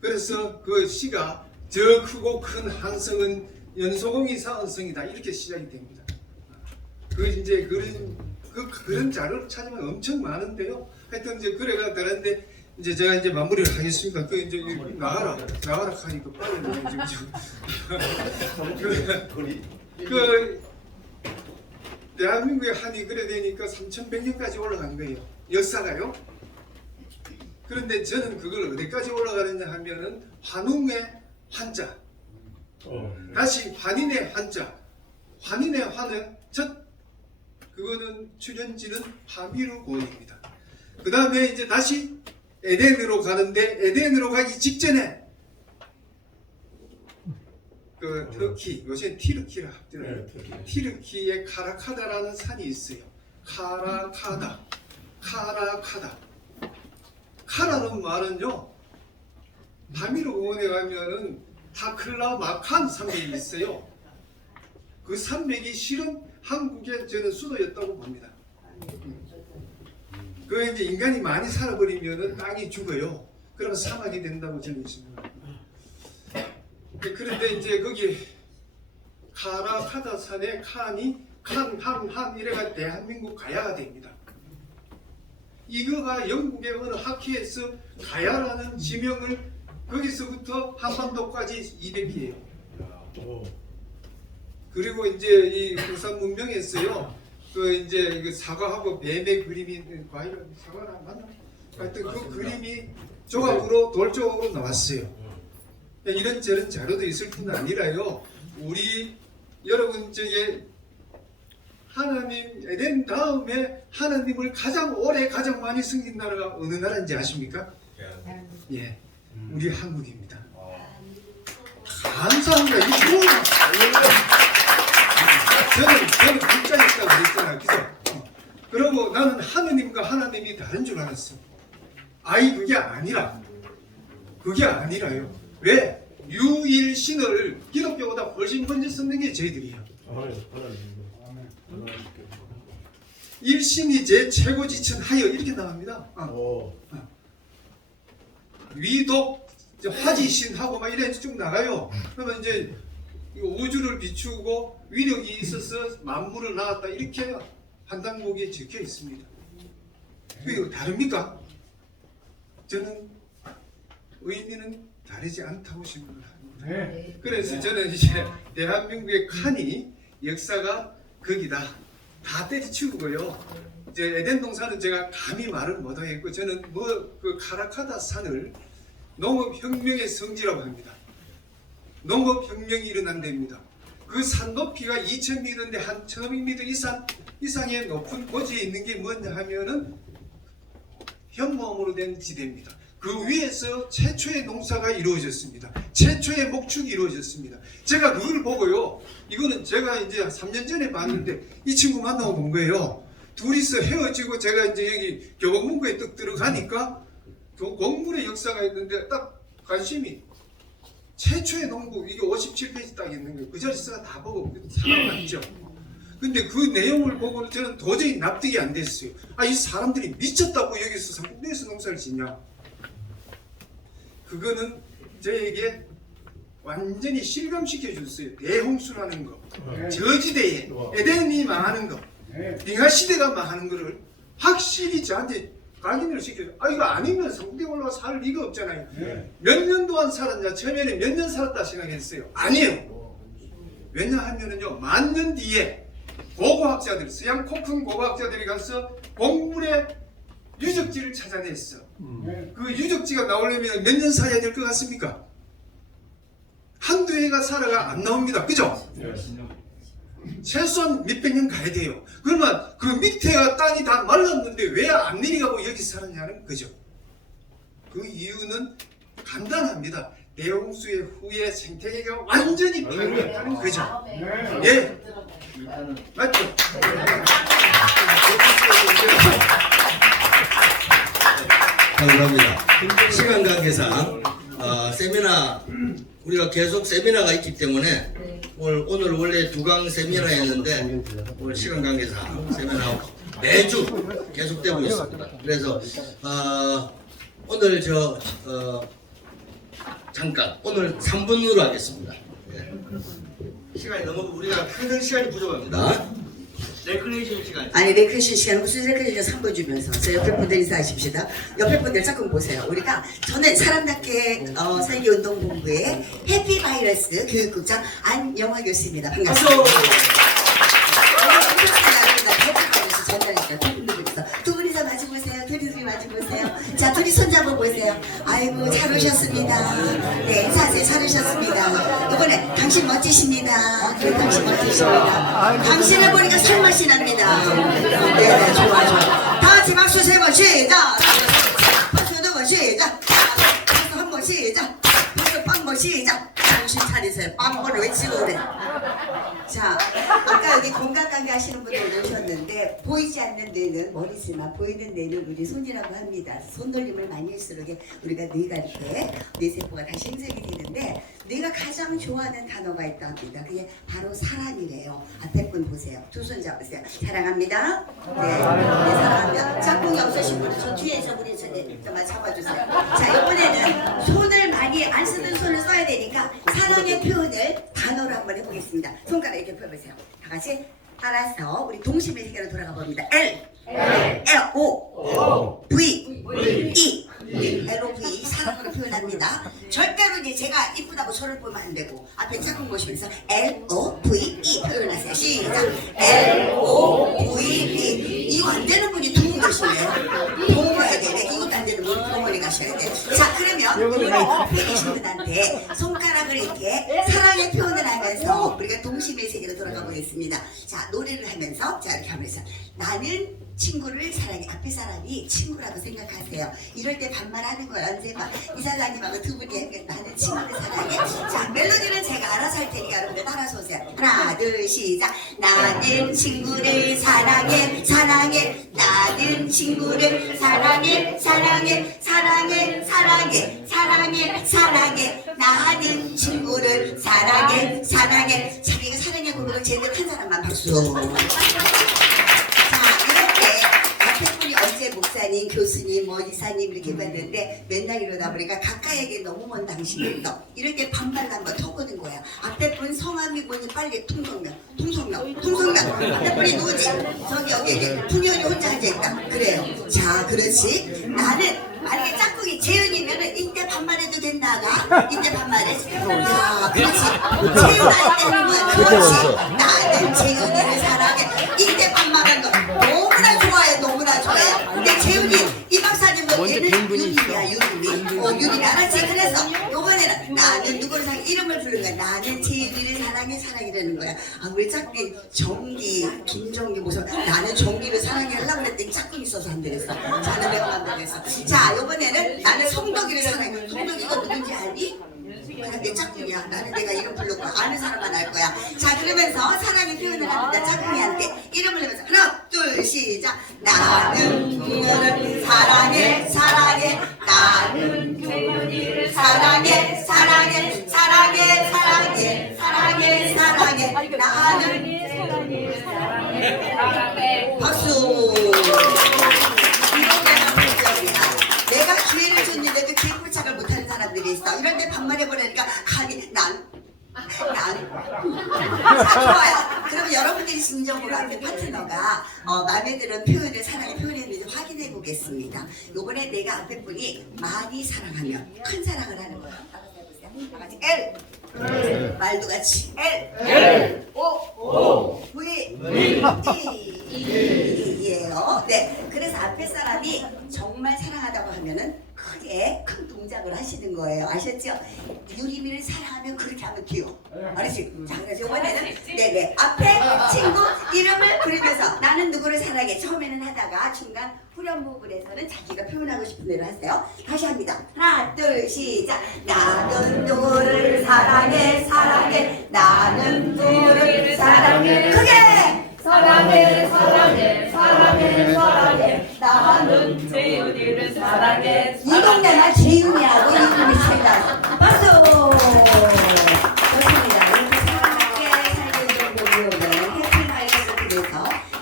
그래서 그 시가 저 크고 큰 한성은 연소공이 쌓은 성이다, 이렇게 시작이 됩니다. 그 이제 그런 자료를 찾으면 엄청 많은데요. 하여튼 이제 그래가 되는데 이제 제가 이제 마무리를 하겠습니다. 그 이제 나가라 하니까 빨리 그 대한민국의 한이 그래 되니까 3100년까지 올라간 거예요. 역사가요. 그런데 저는 그걸 어디까지 올라가느냐 하면은 환웅의 한자, 다시 환인의 한자, 환인의 환은 그거는 출현지는 하미르 고입니다. 그 다음에 이제 다시 에덴으로 가는데, 에덴으로 가기 직전에 그 터키, 요새 티르키라 합니다. 티르키의 카라카다라는 산이 있어요. 카라카다. 카라는 말은요, 다미르 공원에 가면은 타클라마칸 산맥이 있어요. 그 산맥이 실은 한국의 저는 수도였다고 봅니다. 그 이제 인간이 많이 살아버리면은 땅이 죽어요. 그러면 사막이 된다고 저는 생각합니다. 그런데 이제 거기 카라카다산의 칸이 칸 이래가 대한민국 가야가 됩니다. 이거가 영국의 어느 학회에서 가야라는 지명을 거기서부터 한반도까지 200km예요. 그리고 이제 이 부산 문명에서요. 그 이제 그 사과하고 뱀의 그림이 과일 사과랑 맞나? 하여튼 그 그림이 조각으로 돌조각으로 나왔어요. 이런저런 자료도 있을 뿐 아니라요. 우리 여러분 저게 하나님 에덴 다음에 하나님을 가장 오래 가장 많이 섬긴 나라가 어느 나라인지 아십니까? 예, 우리 한국입니다. 감사합니다. 이 좋은 저는 국자에 있다고 그랬잖아요. 그죠? 그러고 나는 하느님과 하나님이 다른 줄 알았어. 아이 그게 아니라 그게 아니라요. 왜? 유일신을 기독교보다 훨씬 먼저 썼는 게 저희들이에요. 일신이 제 최고지천하여 이렇게 나갑니다. 위독 화지신하고 막 이래 쭉 나가요. 그러면 이제 우주를 비추고 위력이 있어서 만물을 낳았다 이렇게 한단곡에 적혀 있습니다. 이거 다릅니까? 저는 의미는 다르지 않다고 생각을 합니다. 그래서 저는 이제 대한민국의 칸이 역사가 거기다 다 때려치우고요. 이제 에덴 동산은 제가 감히 말을 못하겠고 저는 뭐 그 카라카다 산을 농업혁명의 성지라고 합니다. 농업혁명이 일어난 데입니다. 그 산 높이가 2000m인데 한 1500m 이상의 높은 고지에 있는 게 뭐냐 하면은 현모암으로 된 지대입니다. 그 위에서 최초의 농사가 이루어졌습니다. 최초의 목축이 이루어졌습니다. 제가 그걸 보고요. 이거는 제가 이제 3년 전에 봤는데 이 친구 만나고 본 거예요. 둘이서 헤어지고 제가 이제 여기 교보문고에 딱 들어가니까 공물의 역사가 있는데 딱 관심이 최초의 농부 이게 57페이지 딱 있는 거예요. 그 자리에서 다 보고 살아났죠. 근데 그 내용을 보고는 저는 도저히 납득이 안 됐어요. 아, 이 사람들이 미쳤다고 여기서 상국내에서 농사를 짓냐? 그거는 저에게 완전히 실감시켜 줬어요. 대홍수라는 거, 저지대에 에덴이 망하는 거, 빙하시대가 망하는 거를 확실히 저한테 각인을 시켜줘. 아, 이거 아니면 성국에 올라가 살 리가 없잖아요. 몇 년 동안 살았냐? 처음에는 몇 년 살았다 생각했어요. 아니에요. 왜냐하면요, 10,000년 뒤에 고고학자들, 서양 코픈 고고학자들이 가서 곡물의 유적지를 찾아냈어. 그 유적지가 나오려면 몇 년 살아야 될 것 같습니까? 한두 해가 살아가 안 나옵니다. 그죠? 최소한 몇백 년 가야 돼요. 그러면 그 밑에가 땅이 다 말랐는데 왜 안 내려가고 여기 살았냐는 거죠. 그 이유는 간단합니다. 대홍수의 후에 생태계가 완전히 파괴했다는 거죠. 예, 맞죠? 감사합니다. 시간 관계상 세미나 우리가 계속 세미나가 있기 때문에 오늘 원래 2강 세미나였는데 오늘 시간 관계상 세미나 매주 계속되고 있습니다. 그래서 오늘 잠깐 오늘 3분으로 하겠습니다. 시간이 너무 우리가 항상 시간이 부족합니다. 레크레이션 시간. 아니 레크레이션 시간 무슨 레크레이션 3분 주면서 저 옆에 분들 인사하십시다. 옆에 분들 조금 보세요. 우리가 저는 사람답게 세계운동본부의 해피바이러스 교육국장 안영화 교수입니다. 반갑습니다. 해피바이러스 전달했어요. 두 분이서 마주 보세요. 둘이 마주 보세요. 자, 둘이 손잡아 보세요. 아이고 잘 오셨습니다. 네, 인사하세요. 잘 오셨습니다. 이번에 당신 멋지십니다. 네, 당신 멋지십니다. 당신을 보니까 살맛이 납니다. 네, 좋아. 다 같이 박수 3번 시작. 박수 2번 시작. 박수 1번 시작. 박수 빵번 시작. 정신 차리세요. 빵번을 외치고 그래. 자, 아까 여기 공감관계 하시는 분들 오셨는데 보이지 않는 뇌는 머리지만 보이는 뇌는 우리 손이라고 합니다. 손놀림을 많이 할수록 우리가 뇌가 이렇게 뇌세포가 다시 생성이 되는데 뇌가 가장 좋아하는 단어가 있다 합니다. 그게 바로 사랑이래요. 앞에 분 보세요. 두 손 잡으세요. 사랑합니다. 네, 사랑합니다. 짝꿍이 없으신 분은 저 뒤에서 우리 좀만 잡아주세요. 자, 이번에는 손을 많이 안 쓰는 손을 써야 되니까 사랑의 표현을 단어로 한번 해보겠습니다. 손가락 이렇게 펴보세요. 다 같이 알아서 우리 동심의 세계로 돌아가 봅니다. L, O, V, E. LOV 사랑으로 표현합니다. 절대로 이제 제가 이쁘다고 저를 보면 안 되고 앞에 짝꿍 보시면서 LOVE 표현하세요. 시작. LOVE. 이거 안 되는 분이 두 분 계시네요. 보고 가야 되네. 이것도 안 되는 분이 병원에 가셔야 돼. 자, 그러면 이거 앞에 계신 분한테 손가락을 이렇게 사랑의 표현을 하면서 우리가 동심의 세계로 돌아가 보겠습니다. 자, 노래를 하면서 자 이렇게 하면서 나는 친구를 사랑해. 앞에 사람이 친구라고 생각하세요. 이럴 때 반말하는 거야. 언제가 이사장님하고 두 분이 나는 친구를 사랑해. 자, 멜로디는 제가 알아서 할 테니까 여러분들 따라서 오세요. 하나, 둘, 시작. 나는 친구를 사랑해, 사랑해. 나는 친구를 사랑해, 사랑해, 사랑해, 사랑해, 사랑해, 사랑해. 나는 친구를 사랑해, 사랑해. 자기가 사랑해 고백을 제대로 한 사람만 박수. 어제 목사님, 교수님, 뭐 이사님 이렇게 봤는데 맨날 이러다 보니까 가까이에게 너무 먼 당신부터 이럴 때 반말을 한번 터보는 거야. 앞에 분 성함이 뭐니 빨리 통성명. 앞에 분이 누구지? 저기 여기 풍년이 혼자 앉아있다. 그래요. 자, 그렇지. 나는 만약에 짝꿍이 재윤이면은 이때 반말해도 된다가 이때 반말해. 야, 그렇지. 재윤 할 때는 뭐야? 그렇지. 나는 재윤이를 사랑해. 이때 반말한 거 너무나 좋아해. 너무나 좋아해. 근데 재윤이 이 박사님은 얘는 유림이야. 유림이 알았지? 그래서 이번에는 나는 누구를 사랑해 이름을 부르는 거야. 나는 재윤이를 사랑해 사랑이라는 거야. 아, 우리 짝꿍이 정기 김정기 무슨 나는 정기를 사랑해 하려고 그랬더니 짝꿍이 있어서 안 되겠어. 자는 내가 안 되겠어. 자, 이번에는 나는 성덕이를 사랑해. 성덕이가 누군지 알니? 내 짝꿍이야. 나는 내가 이름 불렀고 아는 사람만 알 거야. 자, 그러면서 사랑의 표현을 합니다. 짝꿍이한테 이름을 내면서 하나, 둘, 시작. 나는 그녀를 사랑해, 사랑해. 나는 그녀를 사랑해, 사랑해, 사랑해, 사랑해, 사랑해, 사랑해. 나는 사랑해. 박수. 내가 기회를 줬는데도 기회 포착을 못하는 사람들이 있어. 이럴 때 반말해버리니까 감히 난 좋아요. 그럼 여러분들이 진정으로 앞에 파트너가 마음에 드는 표현을 사랑의 표현했는지 확인해 보겠습니다. 요번에 내가 앞에 분이 많이 사랑하면 큰 사랑을 하는 거예요. 다 같이 L 말도 같이 L O V E예요. 네, 그래서 앞에 사람이 정말 사랑하다고 하면은 크게 큰 동작을 하시는 거예요. 아셨죠? 유리미를 사랑하면 그렇게 하면 돼요. 알았지? 자, 그래서 이번에는 네네 앞에 친구 이름을 부르면서 나는 누구를 사랑해. 처음에는 하다가 중간 후렴 부분에서는 자기가 표현하고 싶은 대로 하세요. 다시 합니다. 하나, 둘, 시작. 나는 누구를 사랑해, 사랑해. 나는 누구를 사랑해. 크게. 사랑해, 사랑해, 사랑해, 사랑해. 나는 재윤이를 사랑해. 이 동네가 재윤이하고 이름이 최다. 박수. 좋습니다. 이렇게 사랑하게 살게 정도로 해피나이트를 통해서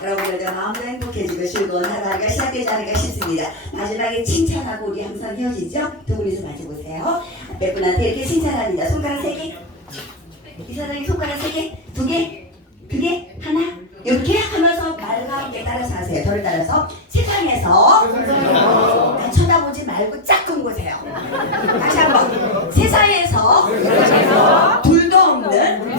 여러분들도 마음도 행복해지고 즐거운 하루가 시작되지 않을까 싶습니다. 마지막에 칭찬하고 우리 항상 헤어지죠? 두 분이서 마주보세요. 앞에 분한테 이렇게 칭찬합니다. 손가락 3개. 이사장님 손가락 3개? 2개? 2개? 하나? 이렇게 하면서 말과 함께 따라서 하세요. 저를 따라서 세상에서 나 쳐다보지 말고 짝꿍 보세요. 다시 한번 세상에서 둘도 없는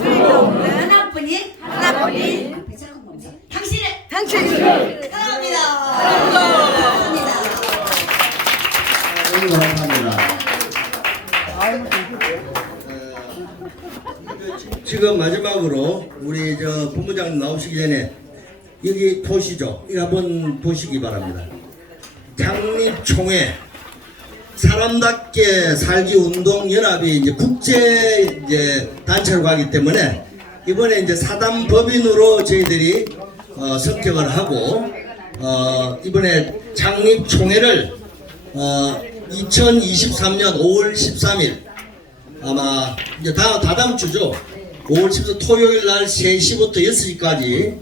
하나뿐인 앞에 짝꿍 보면서 당신을 사랑합니다. 지금 마지막으로 우리 저 본부장님 나오시기 전에 여기 보시죠. 이거 한번 보시기 바랍니다. 창립총회 사람답게 살기 운동 연합이 이제 국제 이제 단체로 가기 때문에 이번에 이제 사단 법인으로 저희들이 선택을 하고 이번에 창립 총회를 2023년 5월 13일 아마 이제 다다음 주죠. 5월 14일 토요일 날 3시부터 6시까지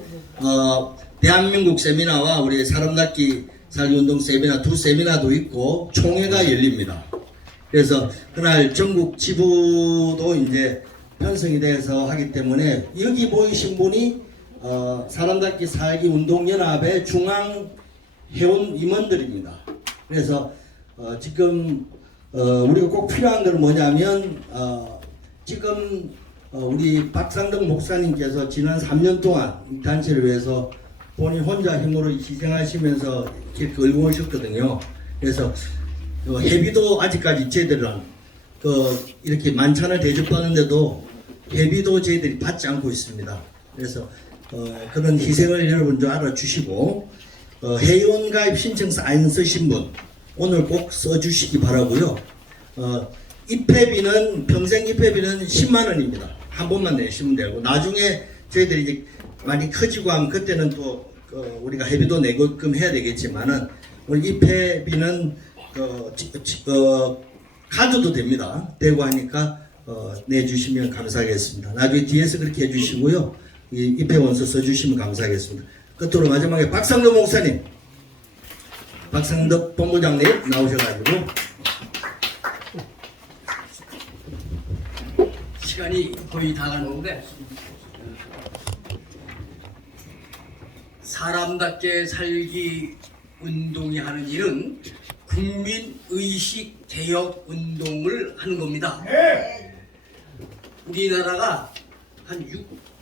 대한민국 세미나와 우리 사람답기 살기운동 세미나 두 세미나도 있고 총회가 열립니다. 그래서 그날 전국 지부도 이제 편성이 돼서 하기 때문에 여기 보이신 분이 사람답기 살기 운동연합의 중앙 회원 임원들입니다. 그래서 지금 우리가 꼭 필요한 건 뭐냐면 지금 우리 박상덕 목사님께서 지난 3년 동안 이 단체를 위해서 본인 혼자 힘으로 희생하시면서 이렇게 끌고 오셨거든요. 그래서 회비도 아직까지 저희들은 이렇게 만찬을 대접하는데도 회비도 저희들이 받지 않고 있습니다. 그래서 그런 희생을 여러분 좀 알아주시고 회원가입 신청서 안 쓰신 분 오늘 꼭 써주시기 바라고요. 입회비는 평생 입회비는 10만 원입니다. 한 번만 내시면 되고 나중에 저희들이 이제 많이 커지고 하면 그때는 또 우리가 회비도 내고끔 해야 되겠지만은 오늘 입회비는 카드도 됩니다. 되고 하니까 내주시면 감사하겠습니다. 나중에 뒤에서 그렇게 해주시고요. 이 입회원서 써주시면 감사하겠습니다. 끝으로 마지막에 박상덕 목사님, 박상덕 본부장님 나오셔가지고 시간이 거의 다 가는데 사람답게 살기 운동이 하는 일은 국민의식 개혁 운동을 하는 겁니다. 우리나라가 한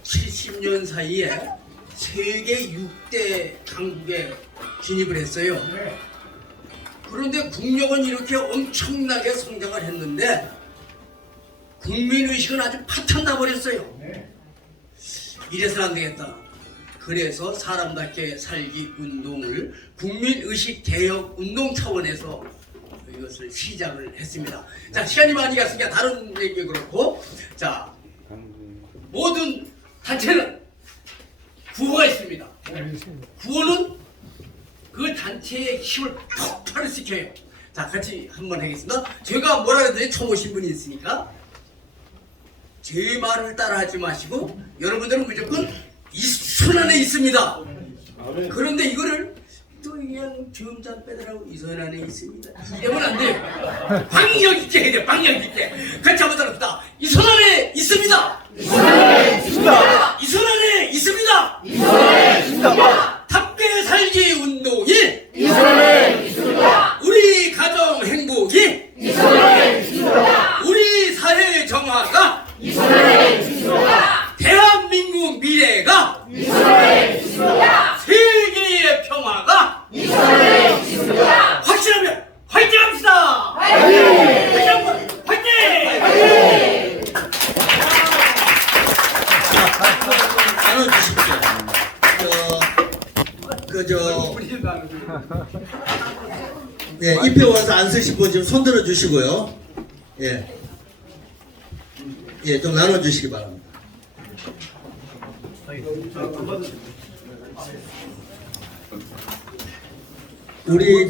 70년 사이에 세계 6대 강국에 진입을 했어요. 그런데 국력은 이렇게 엄청나게 성장을 했는데 국민의식은 아주 파탄나 버렸어요. 이래서는 안 되겠다. 그래서 사람답게 살기 운동을 국민의식 개혁 운동 차원에서 이것을 시작을 했습니다. 자, 시간이 많이 갔으니까 다른 얘기 그렇고, 자, 모든 단체는 구호가 있습니다. 구호는 그 단체의 힘을 폭발을 시켜요. 자, 같이 한번 하겠습니다. 제가 뭐라 그랬더니 처음 오신 분이 있으니까 제 말을 따라 하지 마시고 여러분들은 무조건 이 손 안에 있습니다. 그런데 이거를 또 그냥 주음잔 빼더라고 이 손 안에 있습니다. 이러면 안 돼요. 박력 있게 해야 돼요. 박력 있게. 같이 한번 따라합시다. 이 손 안에 있습니다. 이 손 안에 있습니다. 이 손 안에 있습니다. 이 손 안에 있습니다. 답게 살기 운동이 이 손 안에 있습니다. 우리 가정 행복이 이 손 안에 있습니다. 우리 사회 정화가 이 손 안에 있습니다. 대한민국 미래가 이 손 안에 있습니다. 세계의 평화가 이 손 안에 있습니다. 확실하면 화이팅합시다. 화이팅! 다시 한번 화이팅! 화이팅! 나눠주십시오. 네, 입회원서 안 쓰신 분 지금 손 들어주시고요. 예. 예, 좀 나눠주시기 바랍니다. 우리